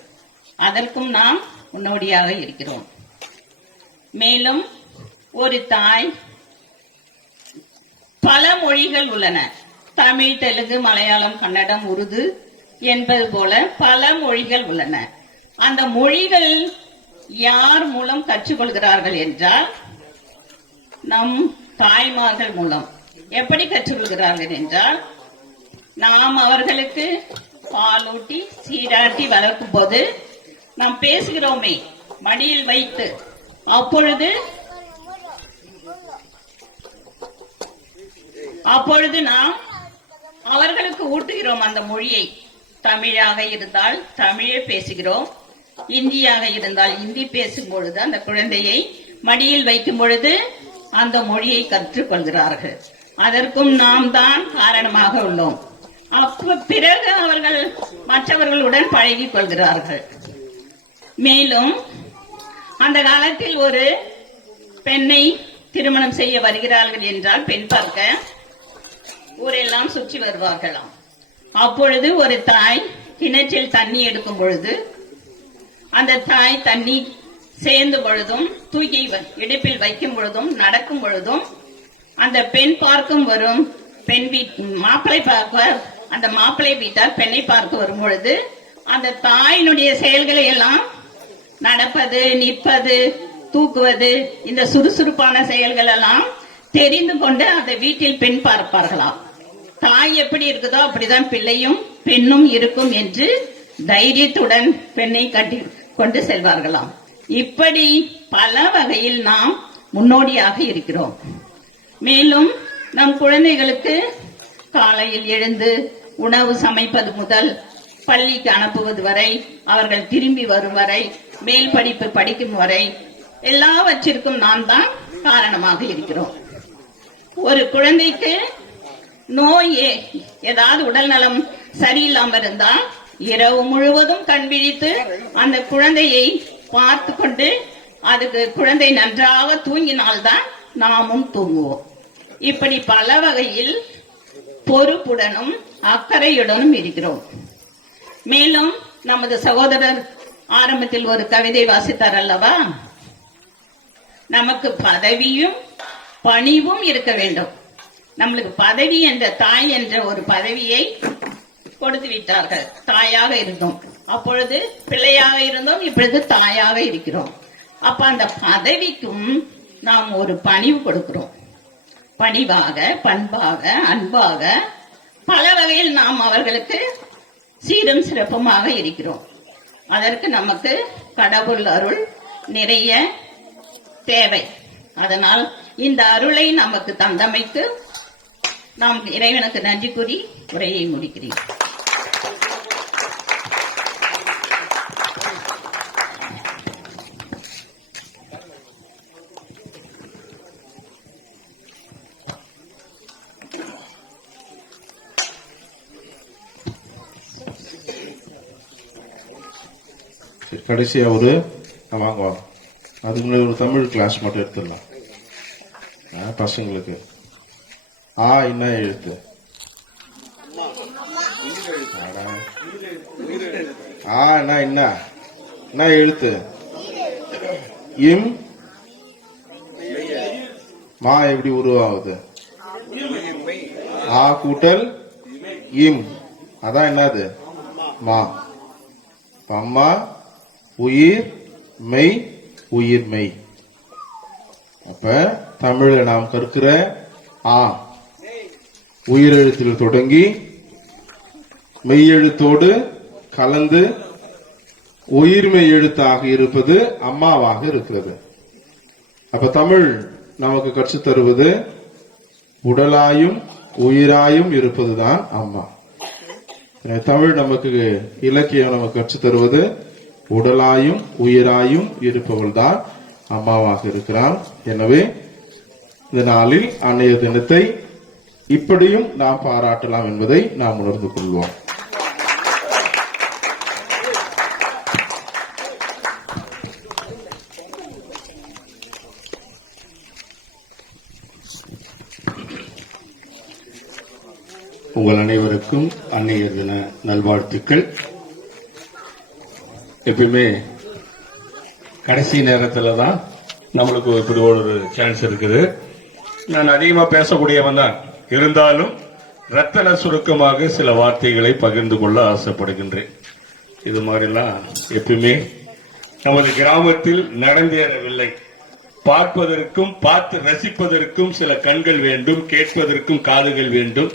அதற்கும் நாம் முன்னோடியாக இருக்கிறோம். மேலும் ஒரு தாய், பல மொழிகள் உள்ளன. தமிழ், தெலுங்கு, மலையாளம், கன்னடம், உருது என்பது போல பல மொழிகள் உள்ளன. அந்த மொழிகள் யார் மூலம் கற்றுக்கொள்கிறார்கள் என்றால் நம் தாய்மார்கள் மூலம். எப்படி கற்றுக்கொள்கிறார்கள் என்றால், நாம் அவர்களுக்கு பாலூட்டி சீராட்டி வளர்க்கும் போது நாம் பேசுகிறோமே மடியில் வைத்து, அப்பொழுது நாம் அவர்களுக்கு ஊட்டுகிறோம் அந்த மொழியை. தமிழாக இருந்தால் தமிழே பேசுகிறோம், இந்தியாக இருந்தால் இந்தி பேசும் பொழுது அந்த குழந்தையை மடியில் வைக்கும் பொழுது அந்த மொழியை கற்றுக்கொள்கிறார்கள். அதற்கும் நாம் தான் காரணமாக உள்ளோம். பிறகு அவர்கள் மற்றவர்களுடன் பழகிக் கொள்கிறார்கள். மேலும் அந்த காலத்தில் ஒரு பெண்ணை திருமணம் செய்ய வருகிறார்கள் என்றால் பெண் பார்க்க ஊரெல்லாம் சுற்றி வருவார்களாம். அப்பொழுது ஒரு தாய் கிணற்றில் தண்ணி எடுக்கும் பொழுது அந்த தாய் தண்ணி சேர்ந்து பொழுதும் தூக்கி இடுப்பில் வைக்கும் பொழுதும் நடக்கும் பொழுதும் அந்த பெண் பார்க்கும் வரும் பெண் மாப்பிளை பார்க்க, அந்த மாப்பிளை வீட்டார் பெண்ணை பார்க்க வரும் பொழுது அந்த தாயினுடைய செயல்களை எல்லாம் நடப்பது, நிற்பது, தூக்குவது, இந்த சுறுசுறுப்பான செயல்கள் எல்லாம் தெரிந்து கொண்டு அந்த வீட்டில் பெண் பார்ப்பார்களாம். தாய் எப்படி இருக்குதோ அப்படிதான் பிள்ளையும் பெண்ணும் இருக்கும் என்று தைரியத்துடன் பெண்ணை கட்டி கொண்டு செல்வார்களாம். இப்படி பல வகையில் நாம் முன்னோடியாக இருக்கிறோம். மேலும் நம் குழந்தைகளுக்கு காலையில் எழுந்து உணவு சமைப்பது முதல் பள்ளிக்கு அனுப்புவது வரை, அவர்கள் திரும்பி வரும் வரை, மேல் படிப்பு படிக்கும் வரை எல்லாவற்றிற்கும் நாம் தான் காரணமாக இருக்கிறோம். ஒரு குழந்தைக்கு நோய் ஏதாவது உடல் நலம் சரியில்லாமல் இருந்தால் இரவு முழுவதும் கண் விழித்து அந்த குழந்தையை பார்த்து கொண்டு அதுக்கு குழந்தை நன்றாக தூங்கினால்தான் நாமும் தூங்குவோம். இப்படி பல வகையில் பொறுப்புடனும் அக்கறையுடனும் இருக்கிறோம். மேலும் நமது சகோதரர் ஆரம்பத்தில் ஒரு கவிதை வாசித்தார் அல்லவா, நமக்கு பதவியும் பணிவும் இருக்க வேண்டும். நம்மளுக்கு பதவி என்ற தாய் என்ற ஒரு பதவியை கொடுத்து விட்டார்கள். தாயாக இருந்தோம், அப்பொழுது பிள்ளையாக இருந்தோம், இப்பொழுது தாயாக இருக்கிறோம். அப்ப அந்த பதவிக்கும் நாம் ஒரு பணிவு கொடுக்கிறோம். பணிவாக, பண்பாக, அன்பாக பல வகையில் நாம் அவர்களுக்கு சீரும் சிறப்புமாக இருக்கிறோம். அதற்கு நமக்கு கடவுள் அருள் நிறைய தேவை. அதனால் இந்த அருளை நமக்கு தந்தமைக்கு நாம் இறைவனுக்கு நன்றி கூறி உரையை முடிக்கிறேன். கடைசியா ஒரு வாங்க அதுக்கு முன்னாடி ஒரு தமிழ் கிளாஸ் மட்டும் எடுத்துடலாம் பசங்களுக்கு. ஆ என்ன எழுத்து? ஆ என்ன எழுத்து? இம். மா எப்படி உருவாகுது? ஆ கூட்டல் இம், அதான் என்னது? மா. அம்மா, உயிர் மெய், உயிர் மெய். அப்ப தமிழ்ல நாம் கற்கிற ஆ உயிரெழுத்தில் தொடங்கி மெய்யெழுத்தோடு கலந்து உயிர்மெய் எழுத்தாக இருப்பது அம்மாவாக இருக்கிறது. அப்ப தமிழ் நமக்கு கற்றுத் தருவது உடலாயும் உயிராயும் இருப்பதுதான் அம்மா. தமிழ் நமக்கு இலக்கியம் நமக்கு கற்றுத் தருவது உடலாயும் உயிராயும் இருப்பவள் தான் அம்மாவாக இருக்கிறார். எனவே இந்த நாளில் அன்னைய தினத்தை இப்படியும் நாம் பாராட்டலாம் என்பதை நாம் உணர்ந்து கொள்வோம். உங்கள் அனைவருக்கும் அன்னையர் தின நல்வாழ்த்துக்கள். எப்பயுமே கடைசி நேரத்துல தான் நம்மளுக்கு இப்படி ஒரு சான்ஸ் இருக்குது. நான் அதிகமா பேசக்கூடியவன் தான், இருந்தாலும் ரத்தன சுருக்கமாக சில வார்த்தைகளை பகிர்ந்து கொள்ள ஆசைப்படுகின்றேன். இது மாதிரிலாம் எப்பயுமே நமது கிராமத்தில் நடந்தேறவில்லை. பார்ப்பதற்கும் பார்த்து ரசிப்பதற்கும் சில கண்கள் வேண்டும், கேட்பதற்கும் காதுகள் வேண்டும்,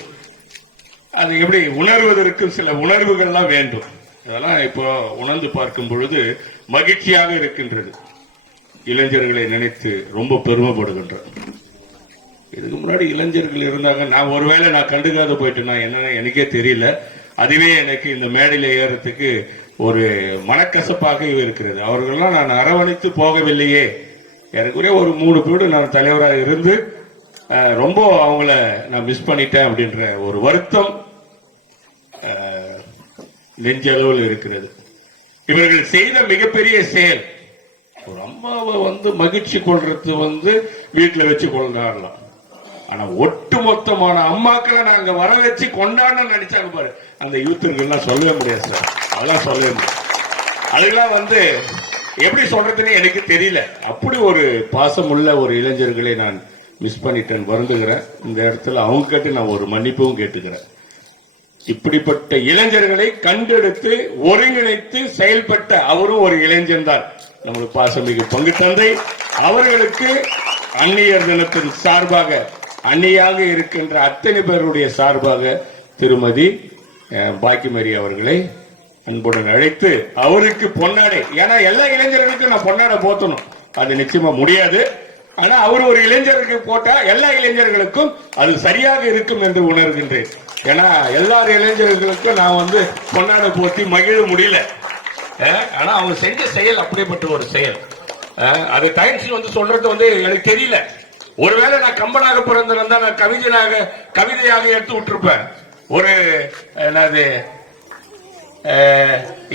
அது எப்படி உணர்வதற்கும் சில உணர்வுகள்லாம் வேண்டும். அதெல்லாம் இப்போ உணர்ந்து பார்க்கும் பொழுது மகிழ்ச்சியாக இருக்கின்றது. இளைஞர்களை நினைத்து ரொம்ப பெருமைப்படுகின்றேன். இதுக்கு முன்னாடி இளைஞர்கள் இருந்தாங்க, நான் ஒருவேளை நான் கண்டுக்காத போயிட்டேன்னா என்னன்னு எனக்கே தெரியல. அதுவே எனக்கு இந்த மேடையில ஏறத்துக்கு ஒரு மனக்கசப்பாக இருக்கிறது. அவர்கள்லாம் நான் அரவணைத்து போகவில்லையே. எனக்குரிய ஒரு 3 பேரோடு நான் தலைவராக இருந்து ரொம்ப அவங்கள நான் மிஸ் பண்ணிட்டேன் அப்படின்ற ஒரு வருத்தம் நெஞ்சளவில் இருக்கிறது. இவர்கள் செய்த மிகப்பெரிய செயல், ஒரு அம்மாவை மகிழ்ச்சி கொள்றது வீட்டுல வச்சு கொண்டாடலாம். ஆனா ஒட்டுமொத்தமான அம்மாக்களை நாங்க வர வச்சு கொண்டாட நினைச்சாங்க பாரு, அந்த யூத்துக்கள்லாம் சொல்லவே முடியாது சார். அதெல்லாம் சொல்லவே முடியாது. அதெல்லாம் எப்படி சொல்றதுன்னு எனக்கு தெரியல. அப்படி ஒரு பாசமுள்ள ஒரு இளைஞர்களை நான் மிஸ் பண்ணிட்டேன், வருந்துகிறேன். இந்த இடத்துல அவங்க கிட்ட நான் ஒரு மன்னிப்பும் கேட்டுக்கிறேன். இப்படிப்பட்ட இளைஞர்களை கண்டெடுத்து ஒருங்கிணைத்து செயல்பட்ட அவரும் ஒரு இளைஞன் தான், நம்மளுக்கு பாசமிகு பங்கு தந்தை. அவர்களுக்கு அன்னியர் தினத்தின் சார்பாக, அன்னியாக இருக்கின்ற அத்தனை பேருடைய சார்பாக திருமதி பாக்கிமேரி அவர்களை அன்புடன் அழைத்து அவருக்கு பொன்னாடை, ஏன்னா எல்லா இளைஞர்களுக்கும் நான் பொன்னாடை போத்தணும், அது நிச்சயமா முடியாது. ஆனா அவர் ஒரு இளைஞருக்கு போட்டா எல்லா இளைஞர்களுக்கும் அது சரியாக இருக்கும் என்று உணர்கின்றேன். ஏன்னா எல்லா இளைஞர்களுக்கும் நான் பொன்னாடை போட்டி மகிழ முடியல. ஆனா அவங்க செஞ்ச செயல் அப்படிப்பட்ட ஒரு செயல். அது டைம்ஸ் சொல்றது எனக்கு தெரியல. ஒருவேளை நான் கம்பனாக பிறந்திருந்தா நான் கவிதையாக எடுத்து விட்டுருப்பேன். ஒரு என்னது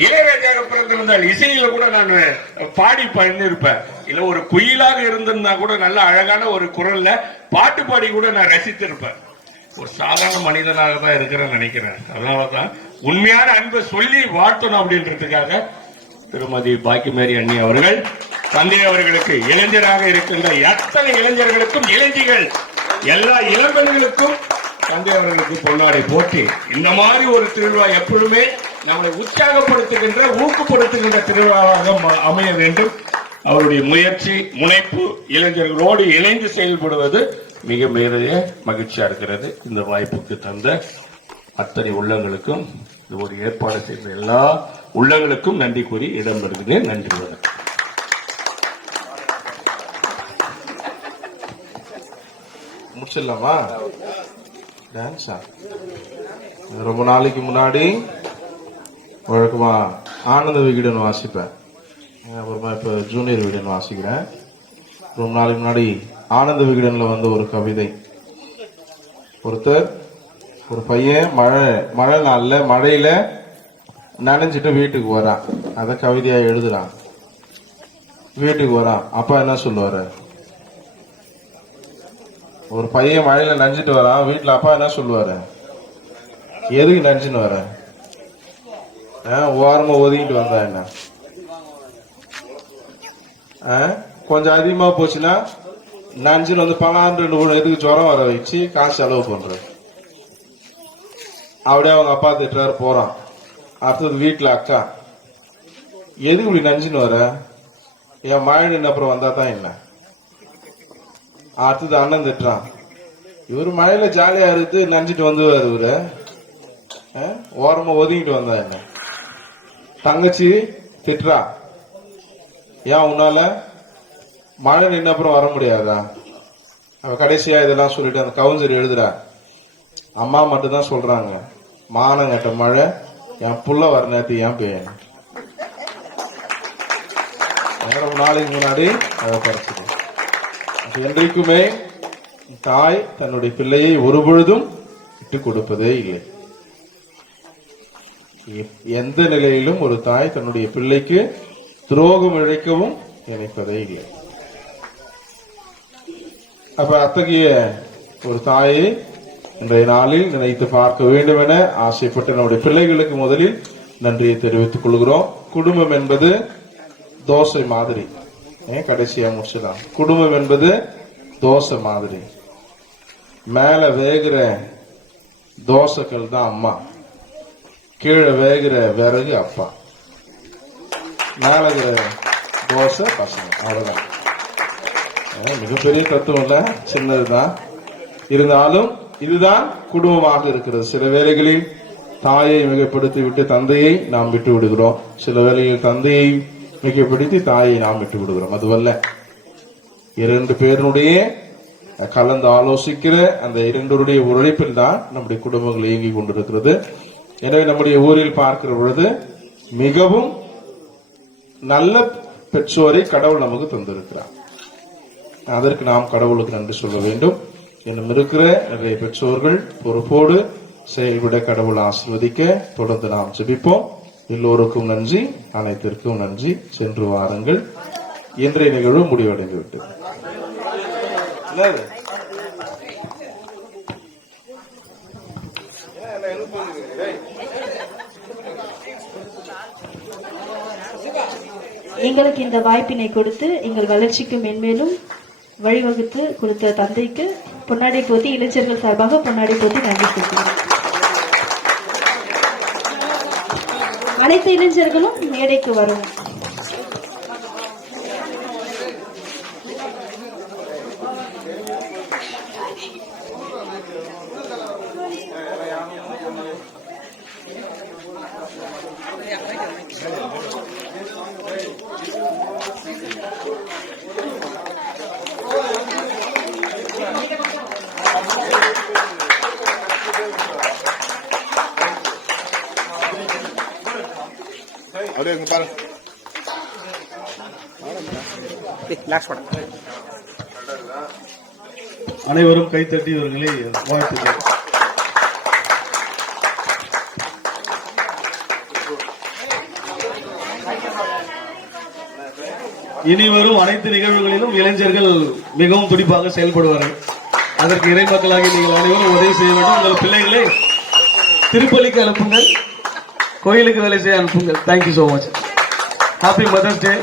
இளையராஜாக பிறந்திருந்தால் இசையில கூட நான் பாடி இருப்பேன். இல்ல ஒரு குயிலாக இருந்திருந்தா கூட நல்ல அழகான ஒரு குரல்ல பாட்டு பாடி கூட நான் ரசித்திருப்பேன். ஒரு சாதாரண மனிதனாக தான் இருக்கிறேன்னு நினைக்கிறேன். அதனாலதான் உண்மையான அன்பை சொல்லி வாழ்த்தணும் அப்படின்றதுக்காக திருமதி பாக்கிமேரி அண்ணி அவர்கள் தந்தை அவர்களுக்கு இளைஞராக இருக்கின்ற எத்தனை இளைஞர்களுக்கும் இளைஞர்கள் எல்லா இளம்பெண்களுக்கும் தந்தை அவர்களுக்கு பொன்னாடை போட்டி இந்த மாதிரி ஒரு திருவிழா எப்பொழுதுமே நம்மளை உற்சாகப்படுத்துகின்ற ஊக்கப்படுத்துகின்ற திருவிழாவாக அமைய வேண்டும். அவருடைய முயற்சி முனைப்பு இளைஞர்களோடு இணைந்து செயல்படுவது மிக மிக மகிழ்ச்சியா இருக்கிறது. இந்த வாய்ப்புக்கு தந்த அத்தனை உள்ளங்களுக்கும் இது ஒரு ஏற்பாடு செய்த எல்லா உள்ளங்களுக்கும் நன்றி கூறி இடம்பெறுகிறேன். நன்றி வணக்கம். முடிச்சிடலாமா? டான்ஸா? ரொம்ப நாளைக்கு முன்னாடி வழக்கமா ஆனந்த விகடன் வாசிப்பேன், அப்புறமா இப்ப ஜூனியர் விகடன் வாசிக்கிறேன். ரொம்ப நாளைக்கு முன்னாடி ஆனந்த விகடன்ல ஒரு கவிதை, ஒரு பையன் மழை நாள்ல மழையில நனைஞ்சிட்டு வீட்டுக்கு வரான், அத கவிதையா எழுதுறான். வீட்டுக்கு வரான், அப்பா என்ன சொல்லுவாரு? ஒரு பையன் மழையில நனைஞ்சிட்டு வரான், வீட்டுல அப்பா என்ன சொல்லுவாரு? எதுக்கு நனைஞ்சுன்னு வர? ஓரமா ஒதுங்கிட்டு வந்தா என்ன? கொஞ்சம் அதிகமா போச்சுன்னா நஞ்சுன்னு வந்து 12 எதுக்கு ஜுரம் வர வச்சு காசு செலவு பண்ற. அப்படியே அவங்க அப்பா திட்டுறாரு, போறான். அடுத்தது வீட்டுல அக்கா, எதுக்கு இப்படி நஞ்சுன்னு வர? என் மழை நின்று அப்புறம் வந்தா தான் என்ன? அடுத்தது அண்ணன் திட்டுறான், இவரு மழையில ஜாலியா இருக்கு, நஞ்சிட்டு வந்துவாரு இவரு, ஓரமா ஒதுங்கிட்டு வந்தா என்ன? தங்கச்சி திட்டுறா, ஏன் உன்னால மழை நின்று அப்புறம் வர முடியாதா? அவ கடைசியா இதெல்லாம் சொல்லிட்டு அந்த கவுஞ்சர் எழுதுறா, அம்மா மட்டும் தான் சொல்றாங்க, மானங்கட்ட மழை என் புள்ள வர நேரத்துக்கு ஏன் பெய்யணும்? நாளைக்கு முன்னாடி அதை குறைச்சிடும். என்றைக்குமே தாய் தன்னுடைய பிள்ளையை ஒரு பொழுதும் விட்டு கொடுப்பதே இல்லை. எந்த நிலையிலும் ஒரு தாய் தன்னுடைய பிள்ளைக்கு துரோகம் இழைக்கவும் நினைப்பதே இல்லை. அப்ப அத்தகைய ஒரு தாயை இன்றைய நாளில் நினைத்து பார்க்க வேண்டும் என ஆசைப்பட்ட நம்முடைய பிள்ளைகளுக்கு முதலில் நன்றியை தெரிவித்துக் கொள்கிறோம். குடும்பம் என்பது தோசை மாதிரி, கடைசியா முடிச்சுதான். குடும்பம் என்பது தோசை மாதிரி. மேல வேகிற தோசைகள் தான் அம்மா, கீழே வேகிற விறகு அப்பா, மேல தோசை பசங்க, அவ்வளவுதான். மிகப்பெரிய தத்துவம் இல்ல, சின்னதுதான். இருந்தாலும் இதுதான் குடும்பமாக இருக்கிறது. சில வேளைகளில் தாயை மிகப்படுத்தி விட்டு தந்தையை நாம் விட்டு விடுகிறோம், சில வேளைகளில் தந்தையை மிகப்படுத்தி தாயை நாம் விட்டு விடுகிறோம். அதுவல்ல, இரண்டு பேருடைய கலந்து ஆலோசிக்கிற அந்த இரண்டுடைய உழைப்பில் தான் நம்முடைய குடும்பங்கள் இயங்கிக் கொண்டிருக்கிறது. எனவே நம்முடைய ஊரில் பார்க்கிற பொழுது மிகவும் நல்ல பெற்றோரை கடவுள் நமக்கு தந்திருக்கிறார். அதற்கு நாம் கடவுளுக்கு நன்றி சொல்ல வேண்டும். இன்னும் இருக்கிற நிறைய பெற்றோர்கள் பொறுப்போடு செயல்பட கடவுள் ஆசீர்வதிக்க தொடர்ந்து நாம் ஜெபிப்போம். எல்லோருக்கும் நன்றி, அனைத்திற்கும் நன்றி. சென்று வாருங்கள். இன்றைய நிகழ்வு முடிவடைந்து விட்டது. எங்களுக்கு இந்த வாய்ப்பினை கொடுத்து எங்கள் வளர்ச்சிக்கு மென்மேலும் வழிவகுத்து கொடுத்த தந்தைக்கு பொன்னாடை போத்தி இளைஞர்கள் சார்பாக பொன்னாடை போத்தி நன்றி செலுத்துகிறோம். அனைத்து இளைஞர்களும் மேடைக்கு வரும். அனைவரும் கைத்தட்டி இவர்களை வாழ்த்துக்கள். இனி வரும் அனைத்து நிகழ்வுகளிலும் இளைஞர்கள் மிகவும் துடிப்பாக செயல்படுவார்கள். அதற்கு இறை மக்களாகி நீங்கள் அனைவரும் உதவி செய்ய வேண்டும். உங்கள் பிள்ளைகளை திருப்பலிக்கு அனுப்புங்கள், கோயிலுக்கு வேலை செய்ய அனுப்புங்கள். Thank you so much. Happy mother's டே.